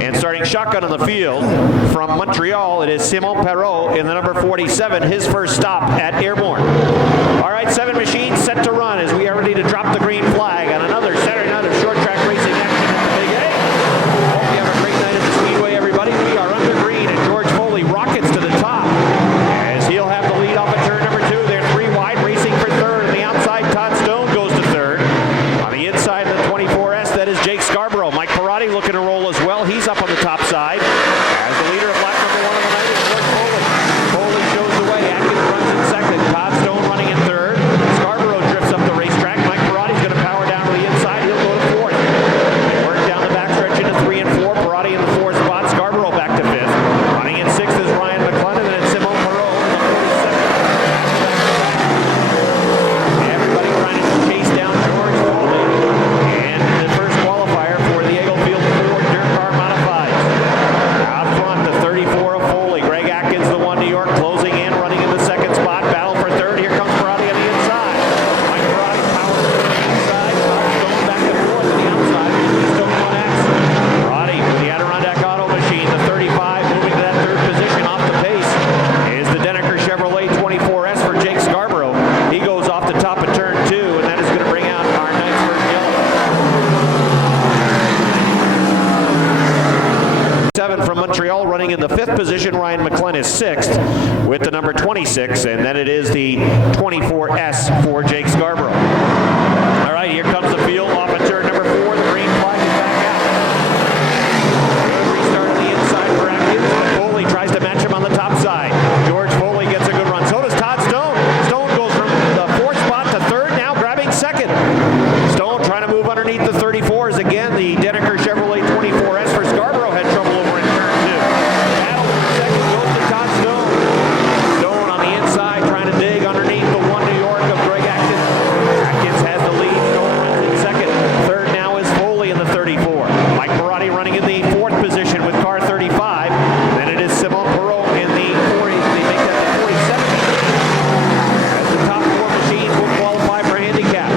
And starting shotgun on the field from Montreal, it is Simon Perreault in the number 47, his first stop at Airborne. All right, 7 machines set to run as we are ready to drop the green flag on another Saturday night of short track racing action at the Big A. Hope you have a great night at the Speedway, everybody. We are under green, and George Foley rockets to the top as he'll have the lead off at turn number 2. They're 3 wide, racing for third. On the outside, Todd Stone goes to third. On the inside of the 24S, that is Jake Scarborough. Mike Perotti looking to roll as well. He's up on the top side. As the leader of lap number 1 of the night is George Foley. Foley shows the way. Atkins runs in second. Todd Stone running in third. Scarborough drifts up the racetrack. Mike Perotti's going to power down to the inside. He'll go to fourth. They work down the backstretch into 3 and 4. Perotti in the 4th spot. Scarborough back to 5th. Running in 6th is Ryan McClellan, and it's Simon Perreault in the 42nd. Everybody trying to chase down George Foley. And the first qualifier for the Eaglefield Ford Dirt Car Modifieds. Out front, the 34 of Foley. Greg Atkins, the 1 New York, closing in, running in the 2nd spot. Battle for 3rd. Here comes Perotti on the inside. Mike Perotti powers to the inside. Stone back and forth on the outside. Stone 1X. Perotti with the Adirondack Auto Machine, the 35, moving to that 3rd position off the pace is the Denneker Chevrolet 24S for Jake Scarborough. He goes off the top of turn 2, and that is going to bring out our night's first yellow. 7 from Montreal, running in the 5th position. Ryan McClellan is 6th with the number 26, and then it is the 24S for Jake Scarborough. All right, here comes the field off at turn number 4. The green flag is back out. Good restart on the inside for Atkins, but Foley tries to match him on the top side. George Foley gets a good run. So does Todd Stone. Stone goes from the 4th spot to 3rd, now grabbing 2nd. Stone trying to move underneath the 34s. Again, the Denneker Chevrolet 24S for Scarborough had trouble over in turn 2. Battle for 2nd goes to Todd Stone. Stone on the inside trying to dig underneath the 1 New York of Greg Atkins. Atkins has the lead. Stone runs in 2nd. 3rd now is Foley in the 34. Mike Perotti running in the 4th position with car 35. Then it is Simon Perreault in the 40. They make that the 47. As the top 4 machines will qualify for handicap.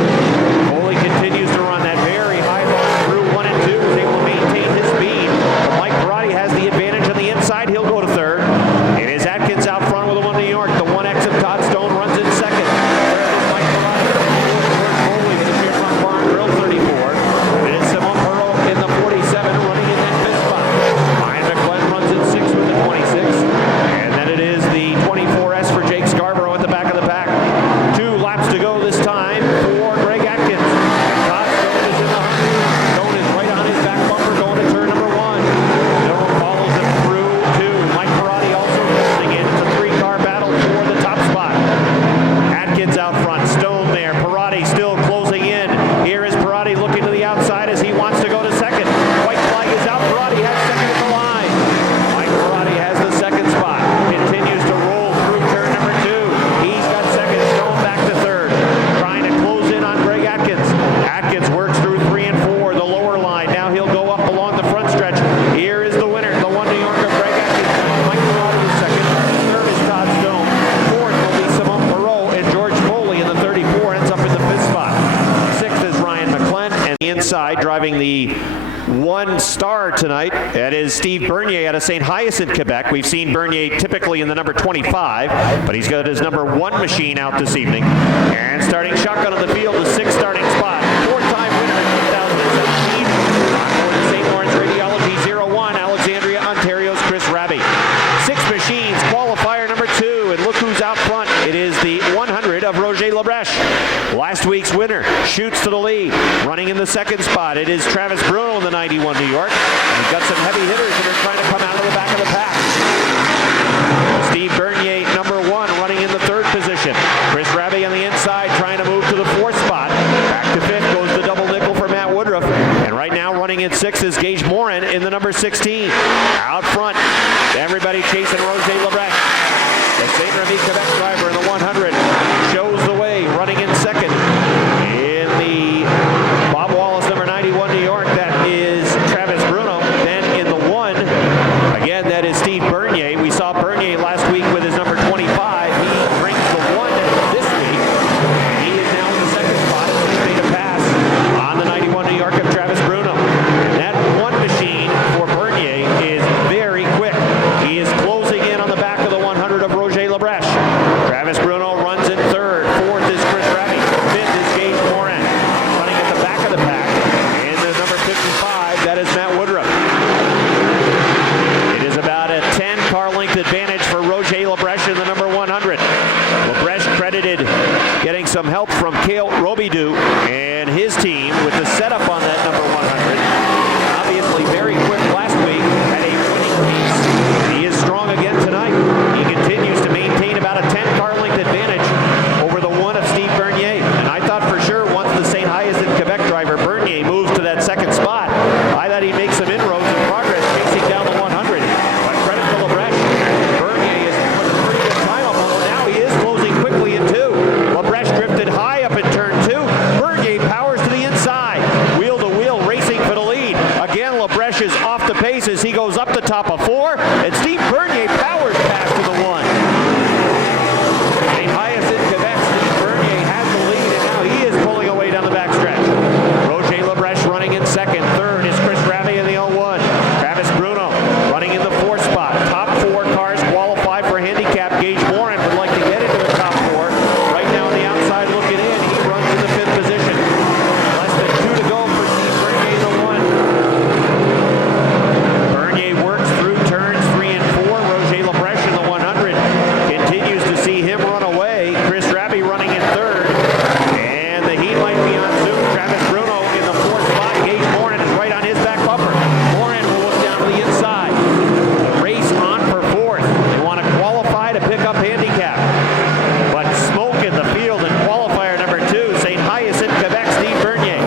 Foley continues to run that very high ball through 1 and 2. Is able to maintain his speed. But Mike Perotti has the advantage on the inside. He'll go to 3rd. It is Atkins out front with the 1 New York. The 1X of Todd Stone runs in 2nd. 3rd is Mike Perotti. George Foley with the Pierpont Bar and Grill 34. It is Simon Perreault in the 47 running in that 5th spot. Ryan McClellan runs in 6th with the 26. And then it is the 24S for Jake Scarborough at the back of the pack. 2 laps to go this time for Greg Atkins. And Todd Stone is in the hunt. Stone is right on his back bumper going to turn number 1. Stone follows him through 2. Mike Perotti also listening in. It's a 3-car battle for the top spot. Atkins out front. Stone there. Perotti still closing in. Here is Perotti looking to the outside as he wants to go to 2nd. White flag is out. Perotti has 2nd at the line. Mike Perotti has the 2nd spot. Continues to roll through turn number 2. He's got 2nd. Stone back to 3rd. Trying to close in on Greg Atkins. Atkins works through 3 and 4. The lower line. Now he'll go up along the front stretch. Here is the winner. The 1 New York of Greg Atkins. Mike Perotti is 2nd. 3rd is Todd Stone. 4th will be Simon Perreault, and George Foley in the 34 ends up in the 5th spot. 6th is Ryan McClellan, and the inside driving the 1 star tonight. That is Steve Bernier out of St. Hyacinthe, Quebec. We've seen Bernier typically in the number 25, but he's got his number 1 machine out this evening. And starting shotgun on the field, the 6th starting spot. 4-time winner in 2017. On board the St. Lawrence Radiology 01, Alexandria, Ontario's Chris Raby. 6 machines, qualifier number 2, and look who's out front. It is the 100 of Roger Labreche. Last week's winner shoots to the lead. Running in the 2nd spot, it is Travis Bruno in the 91 New York. And he's got some heavy hitters that are trying to come out of the back of the pack. Steve Bernier, number 1, running in the 3rd position. Chris Raby on the inside trying to move to the 4th spot. Back to 5th goes the double nickel for Matt Woodruff. And right now running in 6th is Gage Morin in the number 16. Out front, everybody chasing Roger Labreche. The St. Remy Quebec driver in the 100 shows the way, running in 2nd. In the Bob Wallace number 91 New York, that is Travis Bruno. Then in the 1, again, that is Steve Bernier. We saw Bernier last week with his number 25. He brings the 1 this week. He is now in the 2nd spot. He made a pass on the 91 New York of Travis Bruno. And that 1 machine for Bernier length advantage for Roger Lebrecht in the number 100. Lebrecht credited getting some help from Cale Robidoux and his team with the setup on that number 100. Obviously very quick last week, had a winning pace. He is strong again tonight. He continues to maintain about a 10-car length advantage over the one of Steve Bernier. And I thought for sure once the St. Hyacinthe Quebec driver Bernier moves to that second spot, I thought he'd make some inroads and progress chasing down the 100. But credit to Lebrecht. Bernier is put a pretty good time up, although now he is closing quickly in two. Lebrecht drifted high up in turn two. Bernier powers to the inside. Wheel to wheel racing for the lead. Again, Lebrecht is off the pace as he goes up the top of four. And Steve Bernier powers past to the one. St. Hyacinthe Quebec, Steve Bernier has the lead, and now he is pulling away down the backstretch. Roger Lebrecht running in second. Third is Chris Ravi in the 01. Travis Bruno running in the fourth spot. Top four cars qualify for handicap. Gage Morin would like to get into the top four. Right now on the outside looking in, he runs in the fifth position. Less than two to go for Steve Bernier in the one. Bernier works through turns 3 and 4. Roger Lebrecht in the 100 continues to see him run away. Chris Ravi running in third. And the heat might be on soon. Travis Bruno in the fourth spot. Gage Morin is right on his back bumper. Morin will look down to the inside. The race on for fourth. They want to qualify to pick up handicap. But smoke in the field in qualifier number 2. St. Hyacinthe Quebec, Steve Bernier.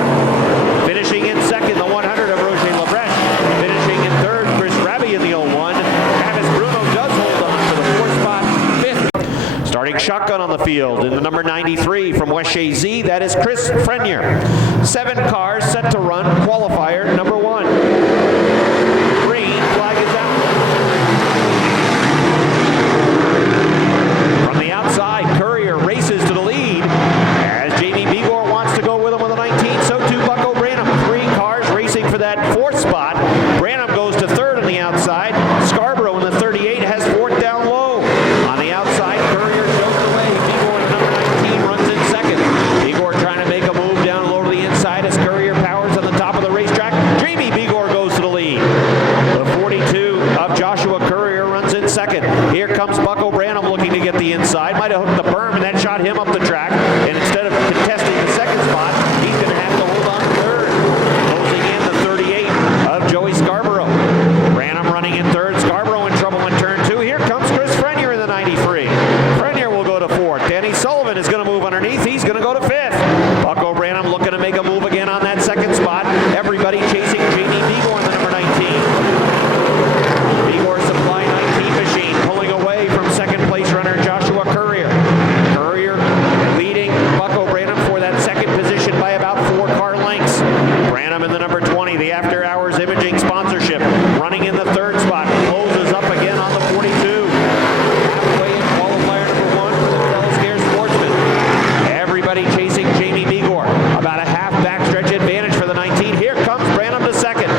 Finishing in second, the 100 of Roger Lebrecht. Finishing in third, Chris Ravi in the 01. Travis Bruno does hold on for the fourth spot. Fifth. Starting shotgun on the field in the number 93 from West Z, that is Chris Frenier. 7 cars set to run qualifier number 1. Green flag is out. From the outside, Courier races to the lead as Jamie Bigor wants to go with him on the 19. So too Bucko Branham. 3 cars racing for that fourth spot. Branham goes to third on the outside. Scarborough in the 38 has fourth down low. On the outside, Courier shows the way. Bigor in number 19 runs in second. Bigor trying to make a move down low to the inside as Courier powers on the top of the racetrack. Jamie Bigor goes to the lead. The 42 of Joshua Courier runs in second. Here comes Bucko Branham looking to get the inside. Might have hooked the berm and that shot him up the track. And instead of contesting the second spot, he's going to have to hold on to third. Closing in the 38 of Joey Scarborough. Branham running in third. Scarborough in trouble in turn 2. Here comes Chris Frenier in the 93. Frenier will go to fourth. Danny Sullivan is going to move underneath. He's going to go to fifth. Bucko Branham looking to make a move again on that second spot. Everybody chasing Jamie Bigor in the number 19. Bigor Supply 19 machine pulling away from second place runner Joshua Courier. Courier leading Bucko Branham for that second position by about 4 car lengths. Branham in the number 20, the After Hours Imaging sponsorship, running in the third spot. Closes up again on the 42. Halfway in qualifier number 1 for the Telescare Sportsman. Everybody chasing Jamie Bigor. About a half backstretch advantage for the 19. Here comes Branham to second.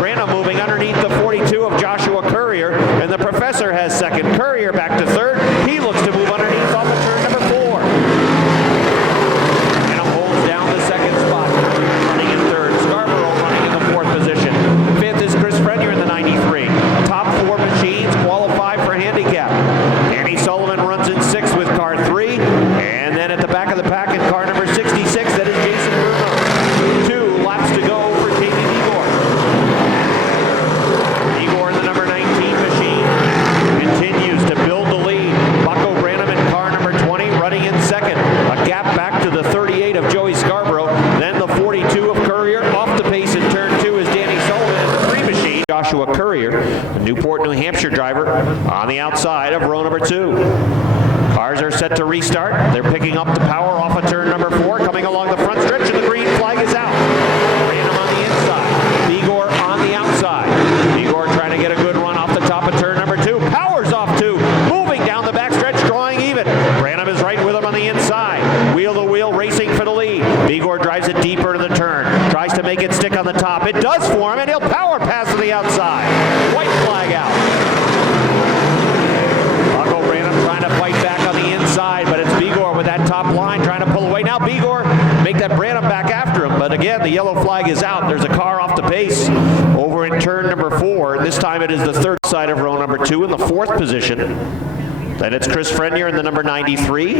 Branham moving underneath the 42 of Joshua Courier, and the Professor has second. Courier back to third. He looks to move underneath off of turn number 4. Branham holds down the second spot. Courier running in third. Scarborough running in the fourth position. Fifth is Chris Frenier in the 93. Top 4 machines qualify for handicap. Danny Sullivan runs in sixth with car 3. And then at the back of the pack in car number 66, that is Jason Bruno. 2 laps to go for Jamie Bigor. Bigor in the number 19 machine continues to build the lead. Bucko Branham in car number 20 running in second. A gap back to the 38 of Joey Scarborough. Then the 42 of Courier. Off the pace in turn 2 is Danny Sullivan in the 3 machine. Joshua Courier, the Newport, New Hampshire driver, on the outside of row number 2. Cars are set to restart. They're picking up the power off of turn number 4. Coming along the front stretch, and the green flag is out. Branham on the inside. Bigor on the outside. Bigor trying to get a good run off the top of turn number 2. Powers off 2. Moving down the backstretch, drawing even. Branham is right with him on the inside. Wheel to wheel racing for the lead. Bigor drives it deeper to the turn. Tries to make it stick on the top. It does for him, and he'll power pass to the outside. White flag out. Bucko Branham trying to fight back on the inside, but it's Bigor with that top line trying to pull away. Now Bigor make that Branham back after him, but again, the yellow flag is out. There's a car off the pace over in right turn number 4. This time it is the third side of row number 2 in the 4th position. Then it's Chris Frenier in the number 93.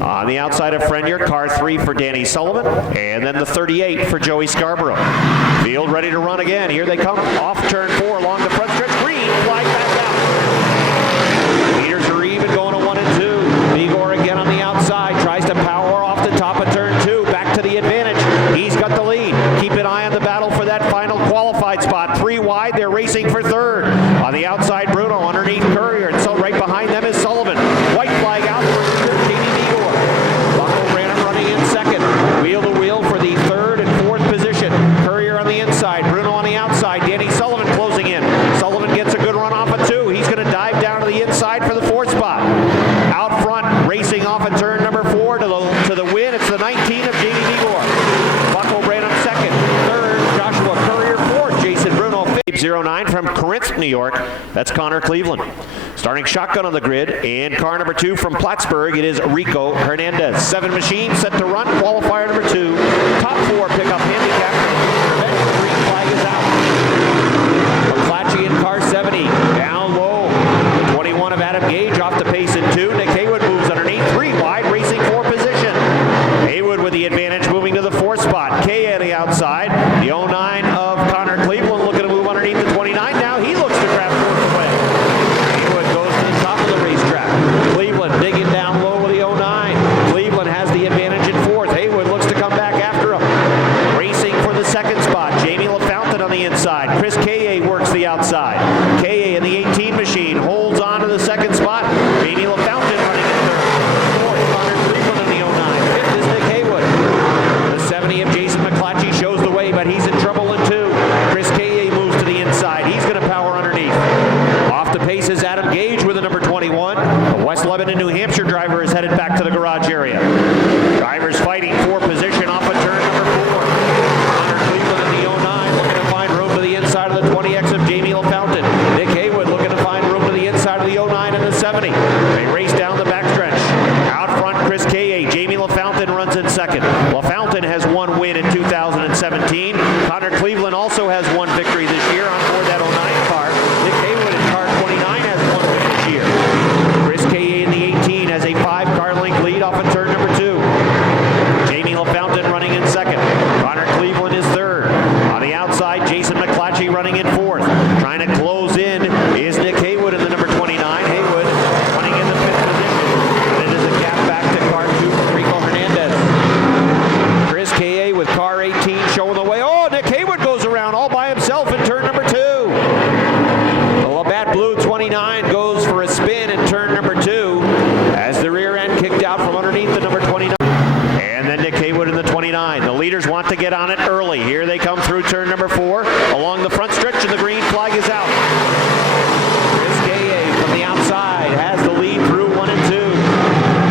On the outside of Frenier, car 3 for Danny Sullivan, and then the 38 for Joey Scarborough. Field ready to run again. Here they come off turn 4 along the front stretch. Green flag back out. Leaders are even going to 1 and 2. Vigor again on the outside, tries to power off the top of turn 2, back to the advantage. He's got the lead. Keep an eye on the battle for that final qualified spot. 3 wide, they're racing for 3rd. On the outside, Bruno, underneath Courier, and so right behind them is Sullivan. White flag out for Jamie Vigor. Buckle Branham running in 2nd. Wheel to wheel for the 3rd and 4th position. Courier on the inside, Bruno on the outside, Danny Sullivan closing in. Sullivan gets a good run off of 2. He's going to dive down to the inside for the 4th spot. Out front, racing off of turn number 4 to the win. It's the 19 of Jamie Vigor. Buckle Branham 2nd. 3rd, Joshua Courier. 4th, Jason Bruno. 09 from Corinth, New York. That's Connor Cleveland. Starting shotgun on the grid, and car number 2 from Plattsburgh, it is Rico Hernandez. 7 machines set to run, qualifier number 2. Top 4 pickup handicap. The green flag is out. McClatchy in car 70, down low. 21 of Adam Gage off the pace in 2. Nick Haywood moves underneath, 3 wide, racing for position. Haywood with the advantage, moving to the 4th spot. K on the outside. The 09 of Connor Cleveland looking to move underneath the 29. Now he looks to grab 4th away. Haywood goes to the top of the racetrack. Cleveland digging down low with the 09. Cleveland has the advantage in 4th. Haywood looks to come back after him. Racing for the 2nd spot. Jamie LaFountain on the inside. Chris K.A. works the outside. K.A. in the 18 machine holds on to the 2nd spot. Jamie LaFountain running in 3rd. 4th, Connor Cleveland in the 09. 5th is Nick Haywood. The 70 of Jason McClatchy shows the way, but he's in trouble in 2. Chris K.A. moves to the inside. He's going to power underneath. Off the pace is Adam Gage with the number 21. The West Lebanon, New Hampshire driver is headed back to the garage area. Drivers fighting for position off of turn number 4. Connor Cleveland in the 09 looking to find room to the inside of the 20X of Jamie LaFountain. Nick Haywood looking to find room to the inside of the 09 and the 70. They race down the backstretch. Out front, Chris K.A. Jamie LaFountain runs in 2nd. LaFountain has 1 win in 2017. Connor Cleveland also has 1 victory this year on board that 09 car. Nick Haywood in car 29 has 1 win this year. Chris K.A. in the 18 has a 5-car length lead off of turn number 2. Jamie LaFountain running in 2nd. Connor Cleveland is 3rd. On the outside, Jason McClatchy running in 4th. Trying to close in is Nick Haywood in the number 29. Haywood running in the 5th position. And it is a gap back to car 2 from Rico Hernandez. Chris K.A. with car 18 showing the way. Oh, Nick Haywood goes around all by himself in turn number 2. The Labatt Blue 29 goes for a spin in turn number 2 as the rear end kicked out from underneath the number 29. And then Nick Haywood in the 29. The leaders want to get on it early. Here they come through turn number 4 along the front stretch, and the green flag is out. Chris K.A. from the outside has the lead through 1 and 2.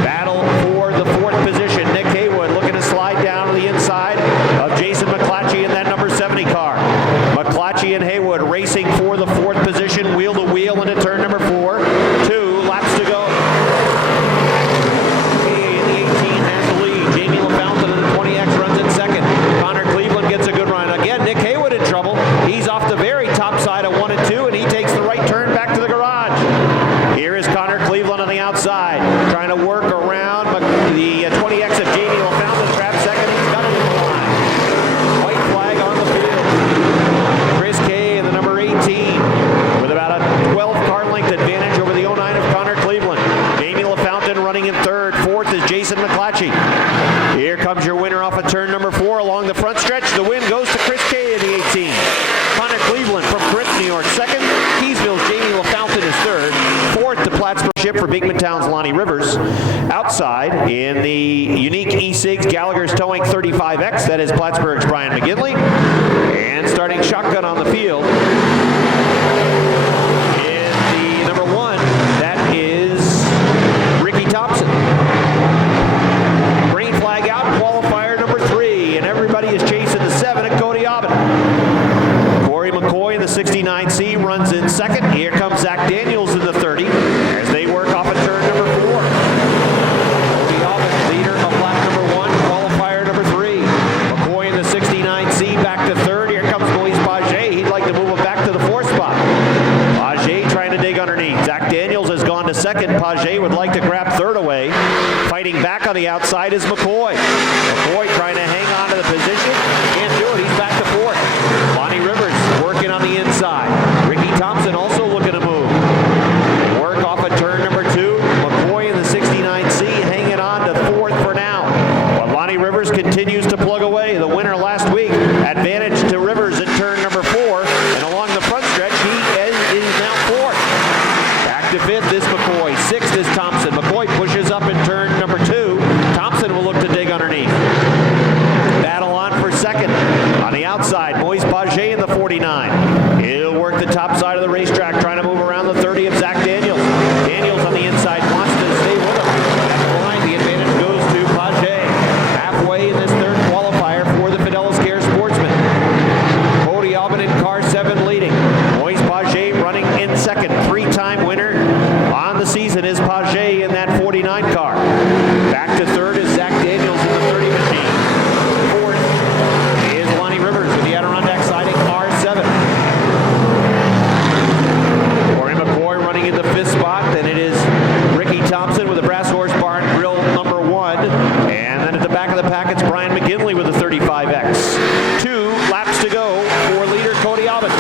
Battle for the 4th position. Nick Haywood looking to slide down to the inside of Jason McClatchy in that number 70 car. McClatchy and Haywood racing for the 4th position, wheel to wheel into turn number 4. 2 laps to go. K.A. in the 18 has the lead. Jamie LaFountain in the 20X runs in 2nd. Connor Cleveland gets a good run. Again, Nick Haywood in trouble. He's off the very top side of 1 and 2, and he takes the right turn back to the garage. Here is Connor Cleveland on the outside, trying to work around the 20X of Jamie LaFountain. Traps 2nd. He's got it in the line. White flag on the field. Chris K. in the number 18 with about a 12-car length advantage over the 09 of Connor Cleveland. Jamie LaFountain running in 3rd. 4th is Jason McClatchy. Here comes your winner off of turn number 4 along the front stretch. The win goes to Chris K. in the 18. Connor Cleveland from Corinth, New York, 2nd. Keysville's Jamie LaFountain is 3rd. 4th to Plattsburgh ship for Beekman Town's Lonnie Rivers. Outside in the unique E-Sigs Gallagher's Towing 35X, that is Plattsburgh's Brian McGinley. And starting shotgun on the field is the number 1. That is Ricky Thompson. Green flag out, qualifier number 3, and everybody is chasing the 7 at Cody Aubin. Corey McCoy in the 69C runs in 2nd. Here comes Zach Daniels in the 30 as they work off at turn number 4. Cody Aubin, leader of lap number 1, qualifier number 3. McCoy in the 69C back to 3rd. Here comes Moise Paget. He'd like to Daniels has gone to second. Paget would like to grab third away. Fighting back on the outside is McCoy. McCoy trying to hang on to the position. Can't do it. He's back to fourth. Lonnie Rivers working on the inside. Ricky Thompson also looking to move. Work off of turn number 2. McCoy in the 69C hanging on to fourth for now. But Lonnie Rivers continues to plug away. The winner last week. Advantage to Rivers at turn number 4. And along the front stretch, he is now fourth. Back to fifth is McCoy. Sixth is Thompson. McCoy pushes up in turn number 2. Thompson will look to dig underneath. Battle on for second. On the outside, Moise Paget in the 49. He'll work the top side of the racetrack, trying to move around the 30 of Zach Daniels. Daniels on the inside wants to stay with him. At the line, the advantage goes to Paget. Halfway in this third qualifier for the Fidelis Care Sportsman. Cody Albin in car 7 leading. Moise Paget running in second. 3-time winner on the season is Paget in that 49 car. Back to third is Zach Daniels in the 30 machine. Fourth is Lonnie Rivers with the Adirondack siding R7. Corey McCoy running in the 5th spot. Then it is Ricky Thompson with the Brass Horse Barn Grill number 1. And then at the back of the pack, it's Brian McGinley with the 35X. 2 laps to go for leader Cody Albin.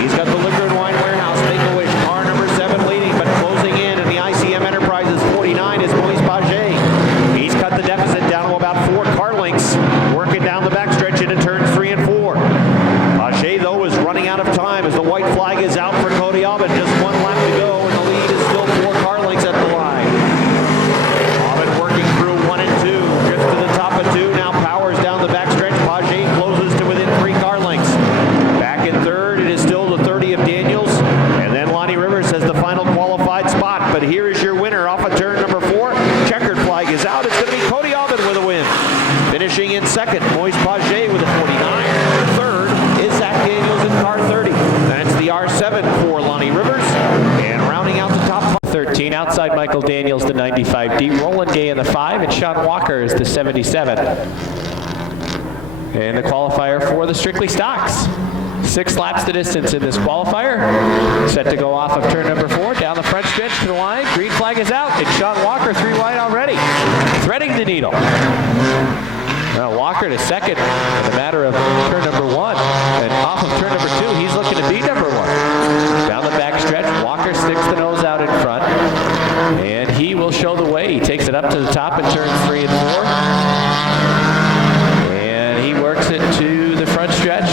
He's got the Liquor and Wine Warehouse Make-A-Wish car number 7 leading, but closing in the ICM Enterprises 49 is Moise Paget. He's cut the deficit down to about 4 car lengths, working down the backstretch into turns 3 and 4. Paget, though, is running out of time as the white flag is out for Cody Albin. Just 1 lap to go, and the lead is still 4 car lengths at the line. Albin working through 1 and 2, drifts to the top of 2, now powers down the backstretch. Paget closes to within 3 car lengths. Back in third, it is still the 30 of Daniels, and then Lonnie Rivers has the final qualified spot. But here is your winner off of turn number 4. Checkered flag is out. It's going to be Cody Albin with a win. Finishing in second, Moise Paget with a 49. Third is Zach Daniels in car 30. That's the R7 for Lonnie Rivers. And rounding out the top 13, outside Michael Daniels, the 95D. Roland Gay in the 5, and Sean Walker is the 77. And the qualifier for the Strictly Stocks. 6 laps the distance in this qualifier. Set to go off of turn number 4, down the front stretch to the line. Green flag is out, and Sean Walker 3 wide already, threading the needle. Now Walker to second in a matter of turn number 1, and off of turn number 2, he's looking to beat number 1. Down the back stretch, Walker sticks the nose out in front, and he will show the way. He takes it up to the top in turns 3 and 4, and he works it to the front stretch.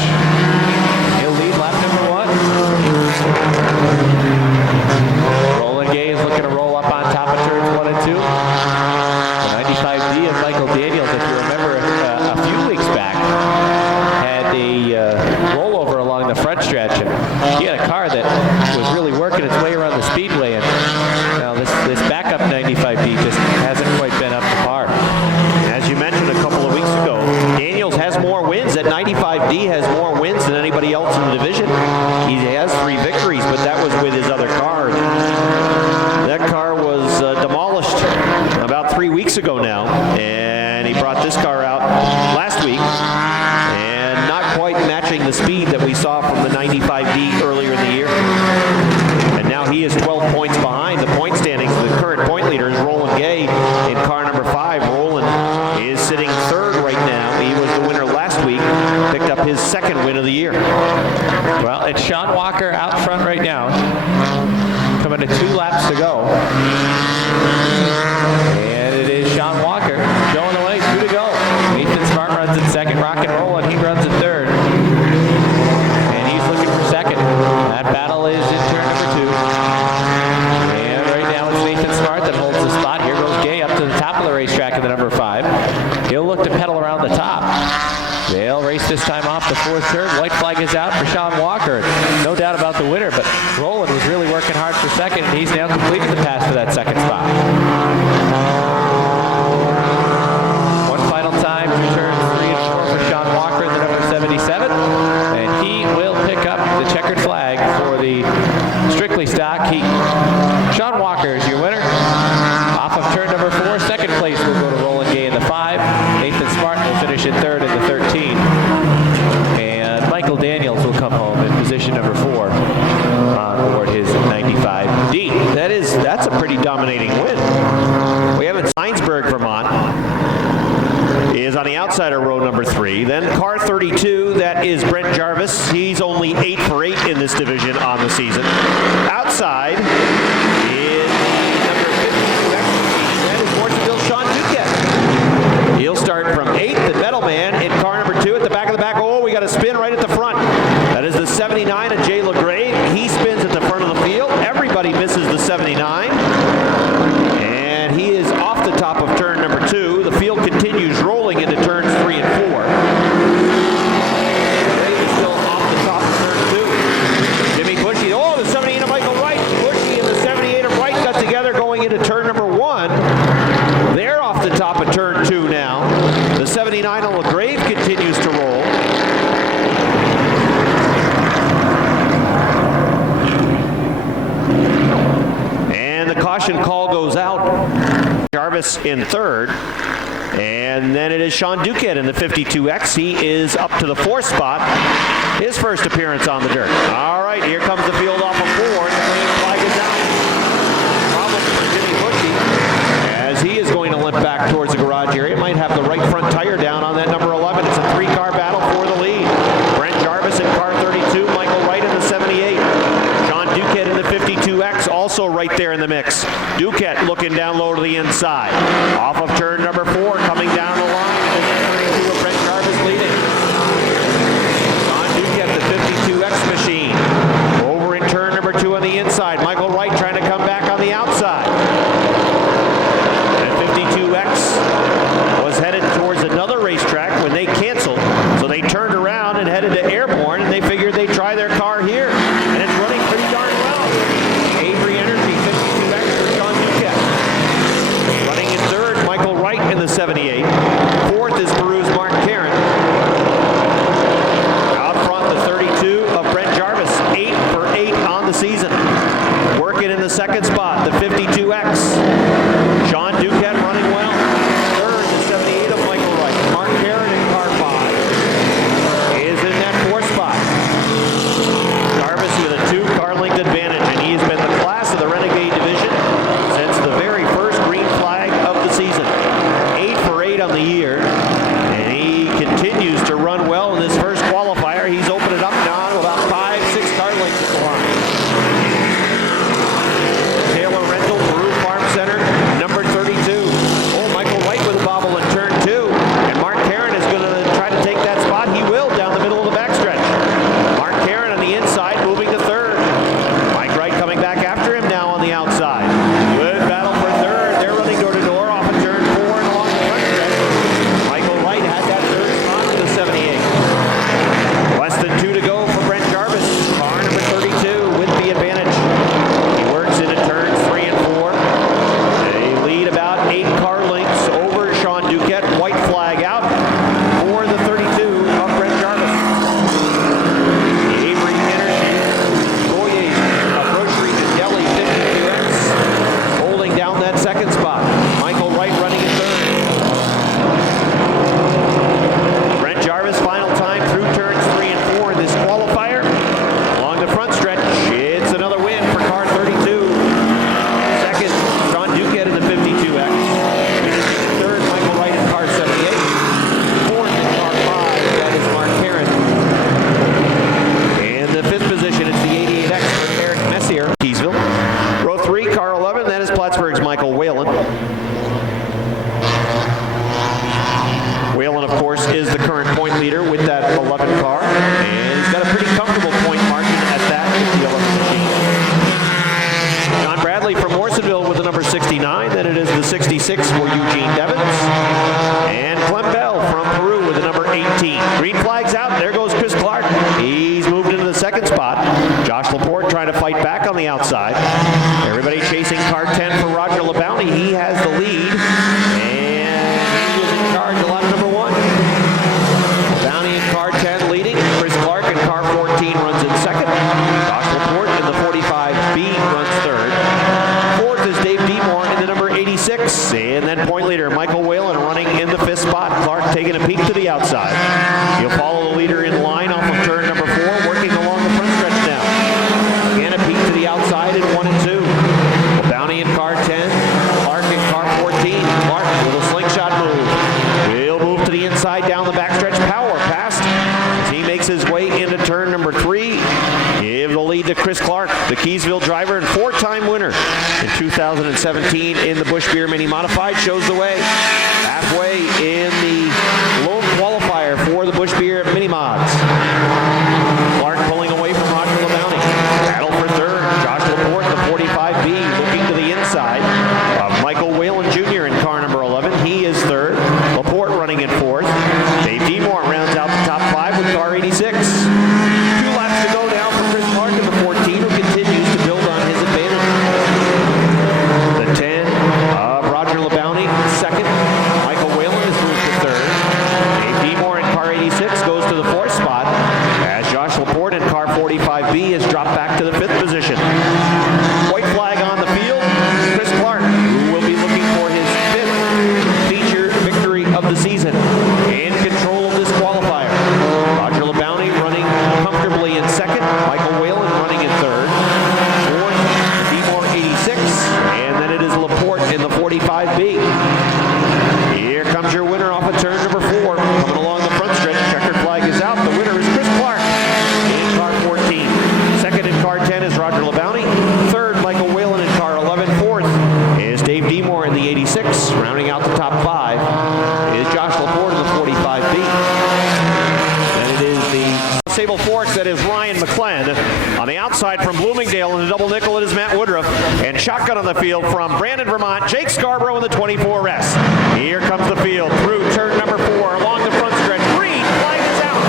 He'll lead lap number 1. Roland Gay is looking to roll up on top of turns 1 and 2. The 95D of Michael Daniels, if you remember a few weeks back, had a rollover along the front stretch, and he had a car that was really working its way around the Speedway, and now this backup 95D just hasn't quite been up to par. As you mentioned a couple of weeks ago, Daniels has more wins. That 95D has more wins than anybody else in the division. He has 3 victories, but that was with his other car. That car was demolished about 3 weeks ago now, and he brought this car out last week, and not quite matching the speed that we saw from the 95D earlier in the year. And now he is 12 points behind. The point standings, the current point leader is Roland Gay in car number 5. Roland is sitting third right now. He was the winner last week, picked up his 2nd win of the year. Well, it's Sean Walker out front right now, coming to 2 laps to go. And it is Sean Walker showing the way, 2 to go. Nathan Smart runs in second, rock and roll, and he runs in third. And he's looking for second. That battle is in turn number 2. And right now it's Nathan Smart that holds the spot. Here goes Gay up to the top of the racetrack in the number 5. He'll look to pedal around the top. They'll race this time off the 4th turn. White flag is out for Sean Walker. No doubt about the winner, but Roland was really working hard for second, and he's now completed the pass for that 2nd spot. One final time for turns 3 and 4 for Sean Walker, the number 77, and he will pick up the checkered flag for the Strictly Stock Heat. Sean Walker is your winner. Off of turn number 4, 2nd place will go to Roland Gay in the 5. Nathan Smart will finish in 3rd in the 13. And Michael Daniels will come come home in position number 4 on board his 95D. That's a pretty dominating win. We have it Heinsberg, Vermont, is on the outside of row number 3. Then car 32, that is Brent Jarvis. He's only 8 for 8 in this division on the season. Outside is number 52, that is Morrisonville Sean Duquette. He'll start from 8th, the medal man, in car number 2 at the back of the back. Oh, we got a spin right at the front. That is the 79 of Jay LaGrave. He spins at the front of the field. Everybody misses the 79. And he is off the top of turn number 2. The field continues rolling into turns 3 and 4. LaGrave is still off the top of turn 2. Jimmy Bushy. Oh, the 78 of Michael Wright. Bushy and the 78 of Wright got together going into turn number 1. They're off the top of turn 2 now. The 79 of LaGrave continues to roll. And the caution call goes out. Jarvis in 3rd. And then it is Sean Duquette in the 52X. He is up to the 4th spot. His first appearance on the dirt. All right, here comes the field off of 4. The green flag is out. Problem for Jimmy Bushy, as he is going to limp back towards the garage area. Might have the right front tire down on that number 11. It's a 3-car battle for the lead. Brent Jarvis in car 32. Michael Wright in the 78. Sean Duquette in the 52X, also right there in the mix. Duquette looking down low to the inside. Off of turn number 4, coming down the line. And 32 of Brent Jarvis leading. Sean Duquette, the 52X machine. Over in turn number 2 on the inside. Michael Wright trying to come back on the outside. That 52X was headed towards another racetrack when they canceled. So they turned around and headed to Airborne, and they figured they'd try their car here. And it's running pretty darn well. Avery Energy 52X for Sean Duquette. Running in 3rd, Michael Wright in the 78. 4th is Peru's Mark Karen. Out front, the 32 of Brent Jarvis, 8 for 8 on the season. Working in the 2nd spot, the 52X. Sean Duquette running well. 3rd, the 78 of Michael Wright. Mark Karen in car 5 is in that 4th spot. Jarvis with a 2-car length advantage, and he has been the class of the Renegade division since the very first green flag of the season. 8 for 8 on the year, and he continues to run well in this first qualifier. He's opened it up now to about 5-6 car lengths at the line. Taylor Rental, Peru Farm Center, number 32. Oh, Michael Wright with a bobble in turn 2, and Mark Karen is going to try to take that spot. He will down the middle of the backstretch. Mark Karen on the inside, moving to 3rd. Mike Wright coming back after him now on the outside. Good battle for 3rd. They're running door to door off of turn 4 and along the front stretch. Michael Wright had that 3rd spot with the 78. Less than 2 to go for Brent Jarvis. Car number 32 with the advantage. He works into turns 3 and 4. They lead about 8 car lengths over Sean Duquette. White flag out for the 32 of Brent Jarvis. Avery Energy, Goye, Grocery and Deli 52X, holding down that 2nd spot. Michael Wright running in 3rd. Brent Jarvis final time through turns 3 and 4 in this qualifier. Along the front stretch, it's another win for car 32. 2nd, Sean Duquette in the 52X. 3rd, Michael Wright in car 78. 4th in car 5, that is Mark Karen. In the 5th position, it's the 88X for Eric Messier, Keysville. Row 3, car 11, that is Plattsburgh's Michael Whalen. Whalen, of course, is the current point leader with that 11 car, and he's got a pretty comfortable point margin at that with the 11 machine. John Bradley from Morrisonville with the number 69, then it is the 66 for Eugene Devins, and Clem Bell from Peru with the number 18. Green flag's out, there goes Chris Clark. He's moved into the 2nd spot. Josh Laporte trying to fight back on the outside. Everybody chasing car 10 for Roger LeBounty. He has the lead, and he is in charge of lap number 1. LeBounty in car 10 leading. Chris Clark in car 14 runs in 2nd. Josh Laporte in the 45B runs 3rd. 4th is Dave Demore in the number 86. And then point leader Michael Whalen running in the 5th spot. Clark taking a peek to the outside. He'll follow the leader in line off of turn number 4, working the Brownie in car 10. Clark in car 14. Clark with a slingshot move. He'll move to the inside down the backstretch. Power past as he makes his way into turn number 3. Give the lead to Chris Clark, the Keysville driver and 4-time winner in 2017 in the Busch Beer Mini Modified. Shows the way halfway in the lone qualifier for the Busch Beer Mini Mods. Clark pulling away from Roger LeBounty. Battle for third. Josh Laporte, the 45B, looking to the inside of Michael Whalen Jr. in car number 11. He is third. Laporte running in fourth. Dave Demore rounds out the top 5 with car 86. 2 laps to go now for Chris Clark in the 14, who continues to build on his advantage. The 10 of Roger LeBounty, second. Michael Whalen is moved to third. Dave Demore in car 86 goes to the 4th spot, as Josh Laporte in car 45B has dropped back to the 5th position. White flag on the field. Chris Clark, who will be looking for his 5th feature victory of the season, in control of this qualifier. Roger LeBounty running comfortably in second. Michael Whalen running in third. Fourth, Demore 86, and then it is Laporte in the 45B. Here comes your winner off of turn number 4. Coming along the front stretch, checkered flag is out. The winner is Chris Clark in car 14. Second in car 10 is Roger LeBounty. Third, Michael Whalen in car 11. Fourth is Dave Demore in the 86. Rounding out the top 5 is Josh Laporte in the 45B. Then it is the Sable Forks, that is Ryan McClenn. On the outside from Bloomingdale in the double nickel, it is Matt Woodruff. And shotgun on the field from Brandon, Vermont, Jake Scarborough in the 24S. Here comes the field through turn number 4 along the front stretch. Green flag is out.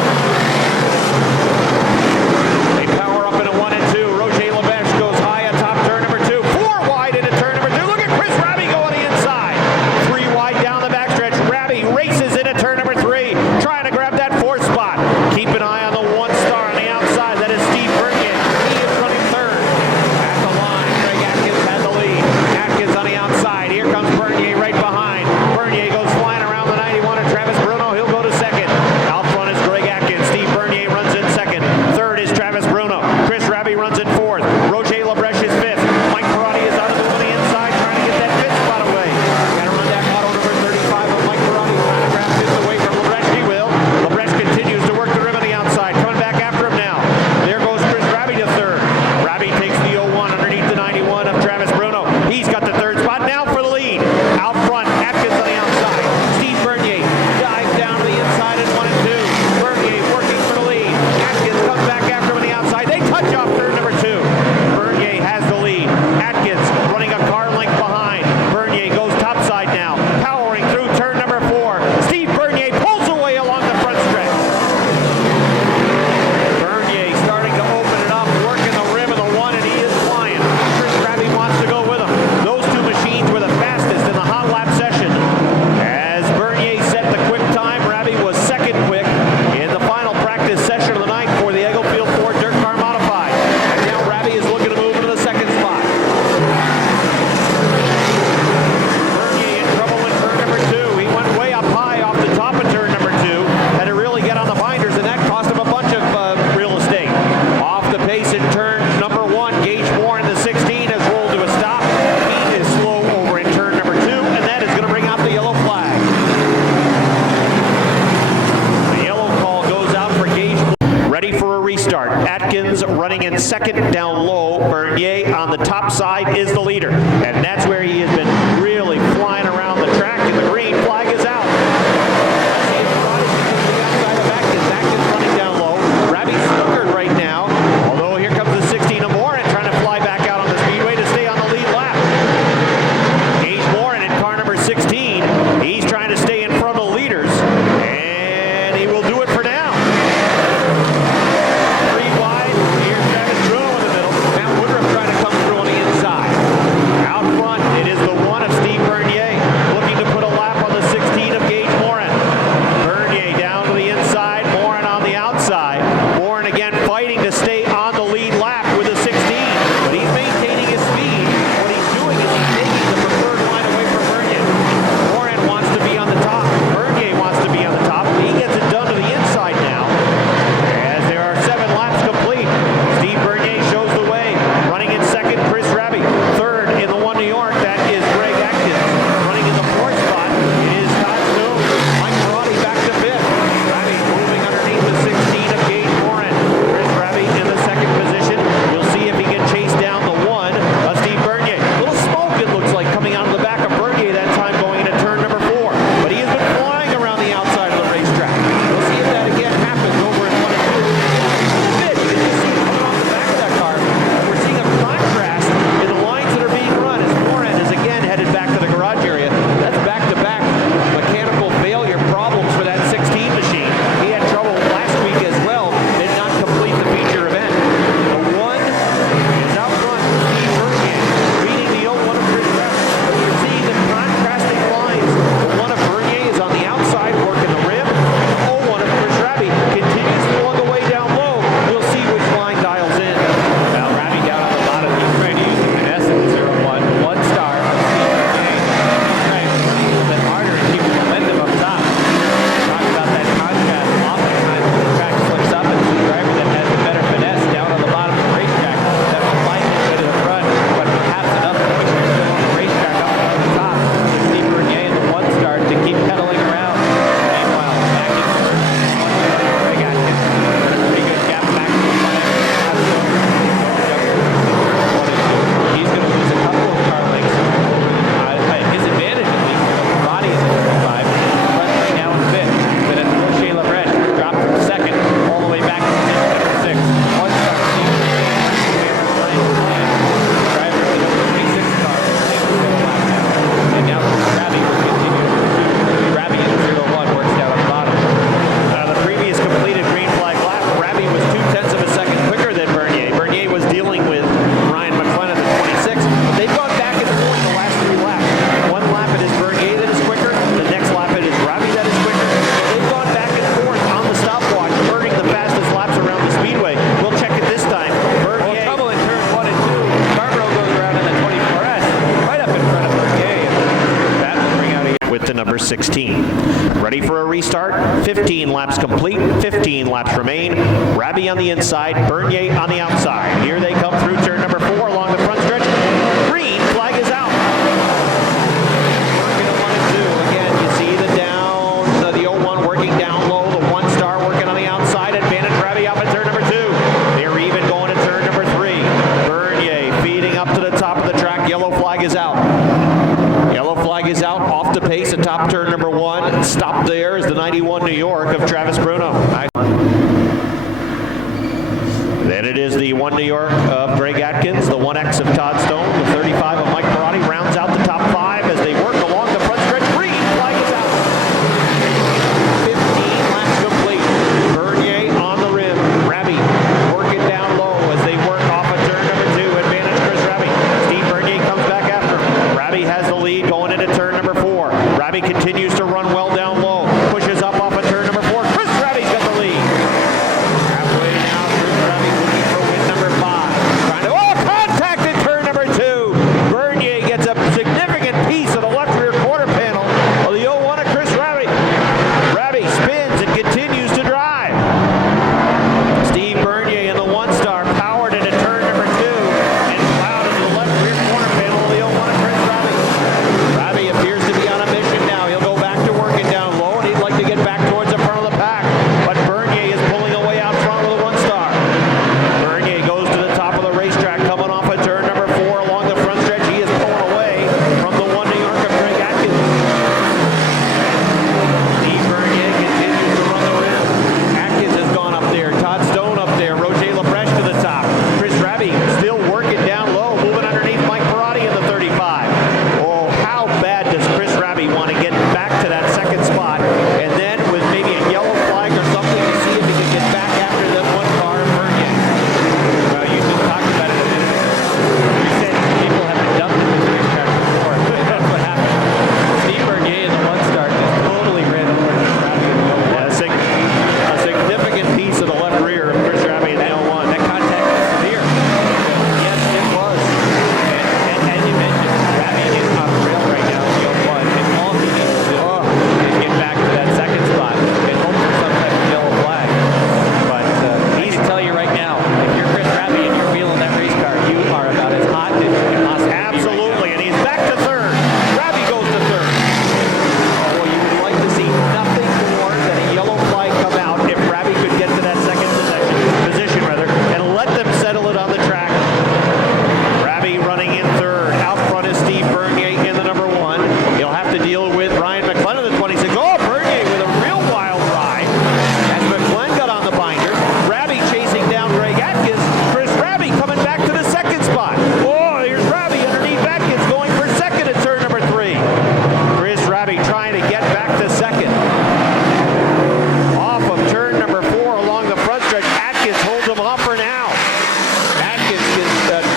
They power up into 1 and 2. Roger Lebeche goes high atop turn number 2. 4 wide into turn number 2. Look at Chris Raby go on the inside. 3 wide down the backstretch. Raby races into turn number 3, trying to grab that 4th spot. Keep an eye on the 1 star on the outside. That is Steve Bernier. He is running third. At the line, Greg Atkins has the lead. Atkins on the outside. Here comes Bernier right behind. Bernier goes flying around the 91 of Travis Bruno. He'll go to second. Out front is Greg Atkins. Steve Bernier runs in second. Third is Travis Bruno. Chris Raby runs in fourth. Roger Lebrecht is fifth. Mike Perotti is out of the move on the inside, trying to get that 5th spot away. Got to run that auto number 35 of Mike Perotti, trying to grab 5th away from Lebrecht. He will. Lebrecht continues to work the rim on the outside. Coming back after him now. There goes Chris Raby to third. Raby takes the 01 underneath the 91 of Travis Bruno. He's got the 3rd spot now for the lead. Out front, Atkins on the outside. Steve Bernier dives down to the inside in 1 and 2. Bernier working for the lead. Atkins comes back after him on the outside. They touch off turn number 2. Bernier has the lead. Atkins running a car length behind. Bernier goes topside now, powering through turn number 4. Steve Bernier pulls away along the front stretch. Bernier starting to open it up, working the rim of the 1, and he is flying. Chris Raby wants to go with him. Those 2 machines were the fastest in the hot lap session. As Bernier set the quick time, Raby was second quick in the final practice session of the night for the Eaglefield Ford Dirt Car Modified. And now Raby is looking to move into the 2nd spot. Bernier in trouble in turn number 2. He went way up high off the top of turn number 2. Had to really get on the binders, and that cost him a bunch of real estate. Off the pace in turn number 1, Gage Moore in the 16 has rolled to a stop. He is slow over in turn number 2, and that is going to bring out the yellow flag. The yellow call goes out for Gage Moore. Ready for a restart. Atkins running in second down low. Bernier on the top side is the leader, and that's where he has been really flying around the track, and the green flag is out. Atkins running down low. Raby snookered right now, although here comes the 16 of Morin trying to fly back out on the speedway to stay on the lead lap. Gage Morin in car number 16. He's trying to stay in front of the leaders, and he will do it for now. 3 wide. Here's Travis Bruno in the middle. Matt Woodruff trying to come through on the inside. Out front, it is the 1 of Steve New York, that is Greg Atkins. Running in the 4th spot is Todd Stone. Mike Perotti back to 5th. Ravi moving underneath the 16 of Gage Moran. Chris Ravi in the 2nd position. We'll see if he can chase down the 1 of Steve Bernier. A little smoke, it looks like, coming out of the back of Bernier that time going into turn number 4. But he has been flying around the outside of the racetrack. We'll see if that again happens over in 1 and 2. You can see it coming off the back of that car. And we're seeing a contrast in the lines that are being run as Moran is again headed back to the garage area. That's back-to-back mechanical failure problems for that 16 machine. He had trouble last week as well. Did not complete the feature event. The 1 is out front. Steve Bernier beating the 0-1 of Chris Ravi. You see the contrasting lines. The 1 of Bernier is on the outside working the rim. The 0-1 of Chris Ravi continues to plug away down low. We'll see which line dials in. Well, Ravi down on the bottom. He's trying to use the finesse in the 0-1. 1 star. He's trying to push a little bit harder and keep the momentum up top. Talk about that contrast. Oftentimes when the track slips up, it's the driver that has the better finesse down on the bottom of the racetrack that will fight his way to the front, but perhaps enough to push him still on the racetrack up to the top. With Steve Bernier in the 1 star to keep pedaling around. Meanwhile, back in first, Greg Atkins. Pretty good gap back to the front. He's going to lose a couple of car lengths. His advantage at least, Perotti is at 35. Front right now in 5th. But at Rocher Labrette, dropped from 2nd all the way back to number 6. 1 star. Driver in the number 26 car. And now Ravi will continue to pursue. Ravi in the 0-1 works down on the bottom. The previous completed green flag lap, Ravi was 0.2 of a second quicker than Bernier. Bernier was dealing with Ryan McLennan at 26. They've gone back and forth the last 3 laps. One lap it is Bernier that is quicker. The next lap it is Ravi that is quicker. They've gone back and forth on the stopwatch, earning the fastest laps around the Speedway. We'll check it this time. Bernier. Trouble in turn 1 and 2. Scarborough goes around in the 24S, right up in front of Bernier. That will bring out a With the number 16. Ready for a restart. 15 laps complete. 15 laps remain. Ravi on the inside. Bernier on the outside. Here they come through turn number 4 along the front stretch. Green flag is out. Working at 1 and 2. Again, you see the down, the 0-1 working down low. The 1 star working on the outside. Advantage Ravi up at turn number 2. They're even going to turn number 3. Bernier feeding up to the top of the track. Yellow flag is out. Yellow flag is out, off the pace at top turn number 1. Stopped there is the 91 New York of Travis Bruno. Then it is the 1 New York of Greg Atkins, the 1X of Todd Stone, the 35 of Mike Perotti rounds out the top 5 as they work along the front stretch. Green flag is out. 15 laps complete. Bernier on the rim. Ravi working down low as they work off of turn number 2. Advantage Chris Ravi. Steve Bernier comes back after him. Ravi has the lead going into turn number 4. Ravi continues to run well down low. Pushes up off of turn number 4. Chris Ravi's got the lead. Halfway now, Chris Ravi looking for win number 5. Trying to, contact in turn number 2. Bernier gets a significant piece of the left rear quarter panel of the 0-1 of Chris Ravi. Ravi spins and continues to drive. Steve Bernier in the 1 star powered into turn number 2 and plowed into the left rear corner panel of the 0-1 of Chris Ravi. Ravi appears to be on a mission now. He'll go back to work trying to get back to second. Off of turn number 4 along the front stretch, Atkins holds him off for now. Atkins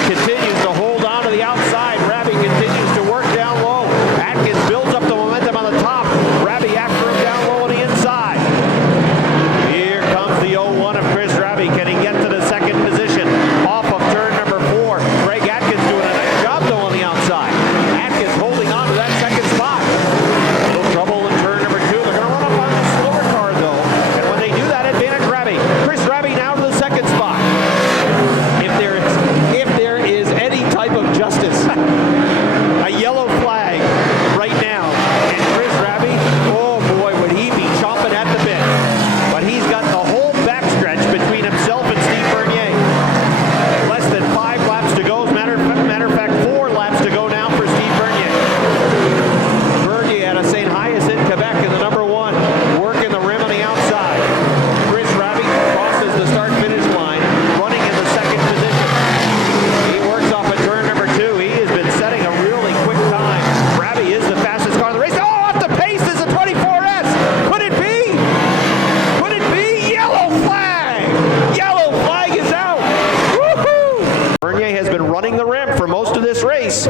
continues to hold on to the outside. Rabi continues to work down low. Atkins builds up the momentum on the top. Rabi after him down low on the inside. Here comes the 0-1 of Chris Rabi. Can he get to the second position? Off of turn number 4. Greg Atkins doing a nice job though on the outside. Atkins holding on to that second spot. A little trouble in turn number 2. They're going to run up on the slower car though. And when they do that, advantage Rabi. Chris Rabi now to the second spot. If there is any type of justice, a yellow flag right now. And Chris Rabi, oh boy, would he be chomping at the bit. But he's got the whole backstretch between himself and Steve Bernier. Less than 5 laps to go. As a matter of fact, 4 laps to go now for Steve Bernier. Bernier out of St. Hyacinthe in Quebec in the number 1, working the rim on the outside. Chris Rabi crosses the start-finish line, running in the second position. He works off at turn number 2. He has been setting a really quick time. Rabi is the fastest car in the race. Oh, off the pace is a 24S. Could it be? Could it be? Yellow flag! Yellow flag is out! Woohoo! Bernier has been running the rim for most of this race,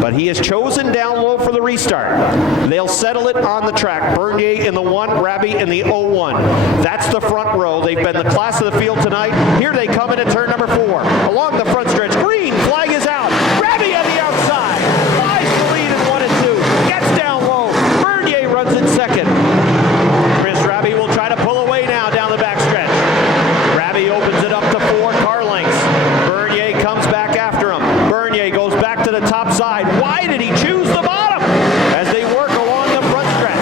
but he has chosen down low for the restart. They'll settle it on the track. Bernier in the 1, Rabi in the 0-1. That's the front row. They've been the class of the field tonight. Here they come into turn number 4. Along the front stretch, green flag is out. Rabi on the outside. Flies the lead in 1 and 2. Gets down low. Bernier runs in second. Chris Rabi will try to pull away now down the backstretch. Rabi opens it up to 4 car lengths. Bernier comes back after him. Bernier goes back to the top side. Why did he choose the bottom? As they work along the front stretch.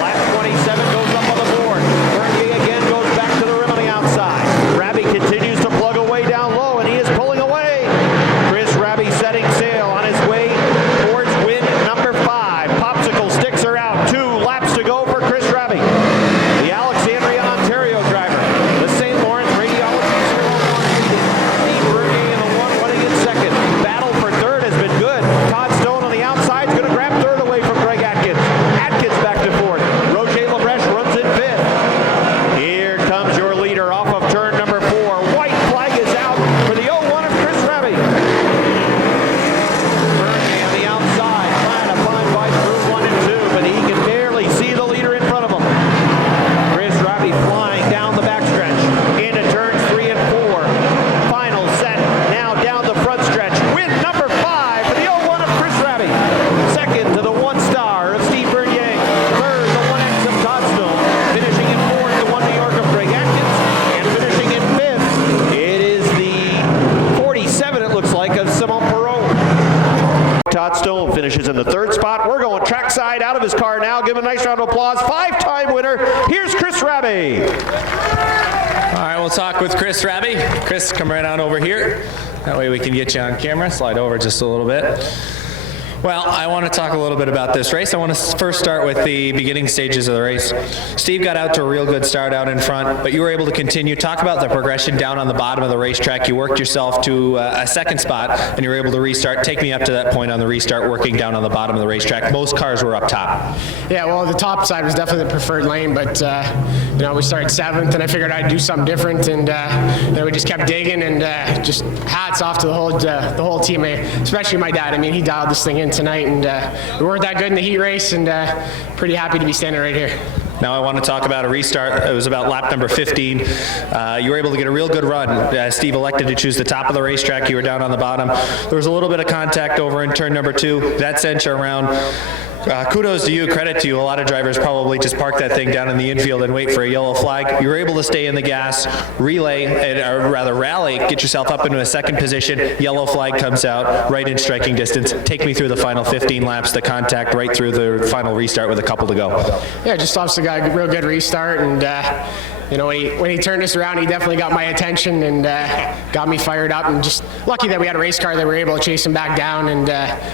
Lap 27 goes up on the board. Bernier again goes back to the rim on the outside. Rabi continues to plug away down low, and he is pulling away. Chris Rabi setting sail on his way towards win number 5. Popsicle sticks are out. 2 laps to go for Chris Rabi. The Alexandria, Ontario driver. The St. Lawrence Radiology 0-1. Steve Bernier in the 1, running in second. Battle for third has been good. Todd Stone on the outside is going to grab third away from Greg Atkins. Atkins back to 4th. Roger Labreche runs in 5th. Here comes your leader off of turn number 4. White flag is out for the 0-1 of Chris Rabi. Bernier on the outside, trying to find by through 1 and 2, but he can barely see the leader in front of him. Chris Rabi flying down the backstretch into turns 3 and 4. Final set now down the front stretch. Win number 5 for the 0-1 of Chris Rabi. Second to the 1-star of Steve Bernier. Third, the 1X of Todd Stone. Finishing in 4th, the 1 New York of Greg Atkins. And finishing in 5th, it is the 47, it looks like, of Simon Perot. Todd Stone finishes in the 3rd spot. We're going trackside out of his car now. Give him a nice round of applause. 5-time winner. Here's Chris Rabi. All right, we'll talk with Chris Rabi. Chris, come right on over here. That way we can get you on camera. Slide over just a little bit. Well, I want to talk a little bit about this race. I want to first start with the beginning stages of the race. Steve got out to a real good start out in front, but you were able to continue. Talk about the progression down on the bottom of the racetrack. You worked yourself to a 2nd spot, and you were able to restart. Take me up to that point on the restart, working down on the bottom of the racetrack. Most cars were up top. Yeah, well, the top side was definitely the preferred lane, but we started 7th, and I figured I'd do something different, and we just kept digging, and just hats off to the whole team, especially my dad. I mean, he dialed this thing in tonight, and we weren't that good in the heat race, and pretty happy to be standing right here. Now I want to talk about a restart. It was about lap number 15. You were able to get a real good run. Steve elected to choose the top of the racetrack. You were down on the bottom. There was a little bit of contact over in turn number 2. That sent you around. Kudos to you, credit to you. A lot of drivers probably just park that thing down in the infield and wait for a yellow flag. You were able to stay in the gas, rally, get yourself up into a 2nd position. Yellow flag comes out, right in striking distance. Take me through the final 15 laps, the contact right through the final restart with a couple to go. Yeah, just obviously got a real good restart, and when he turned us around, he definitely got my attention and got me fired up, and just lucky that we had a race car that we were able to chase him back down and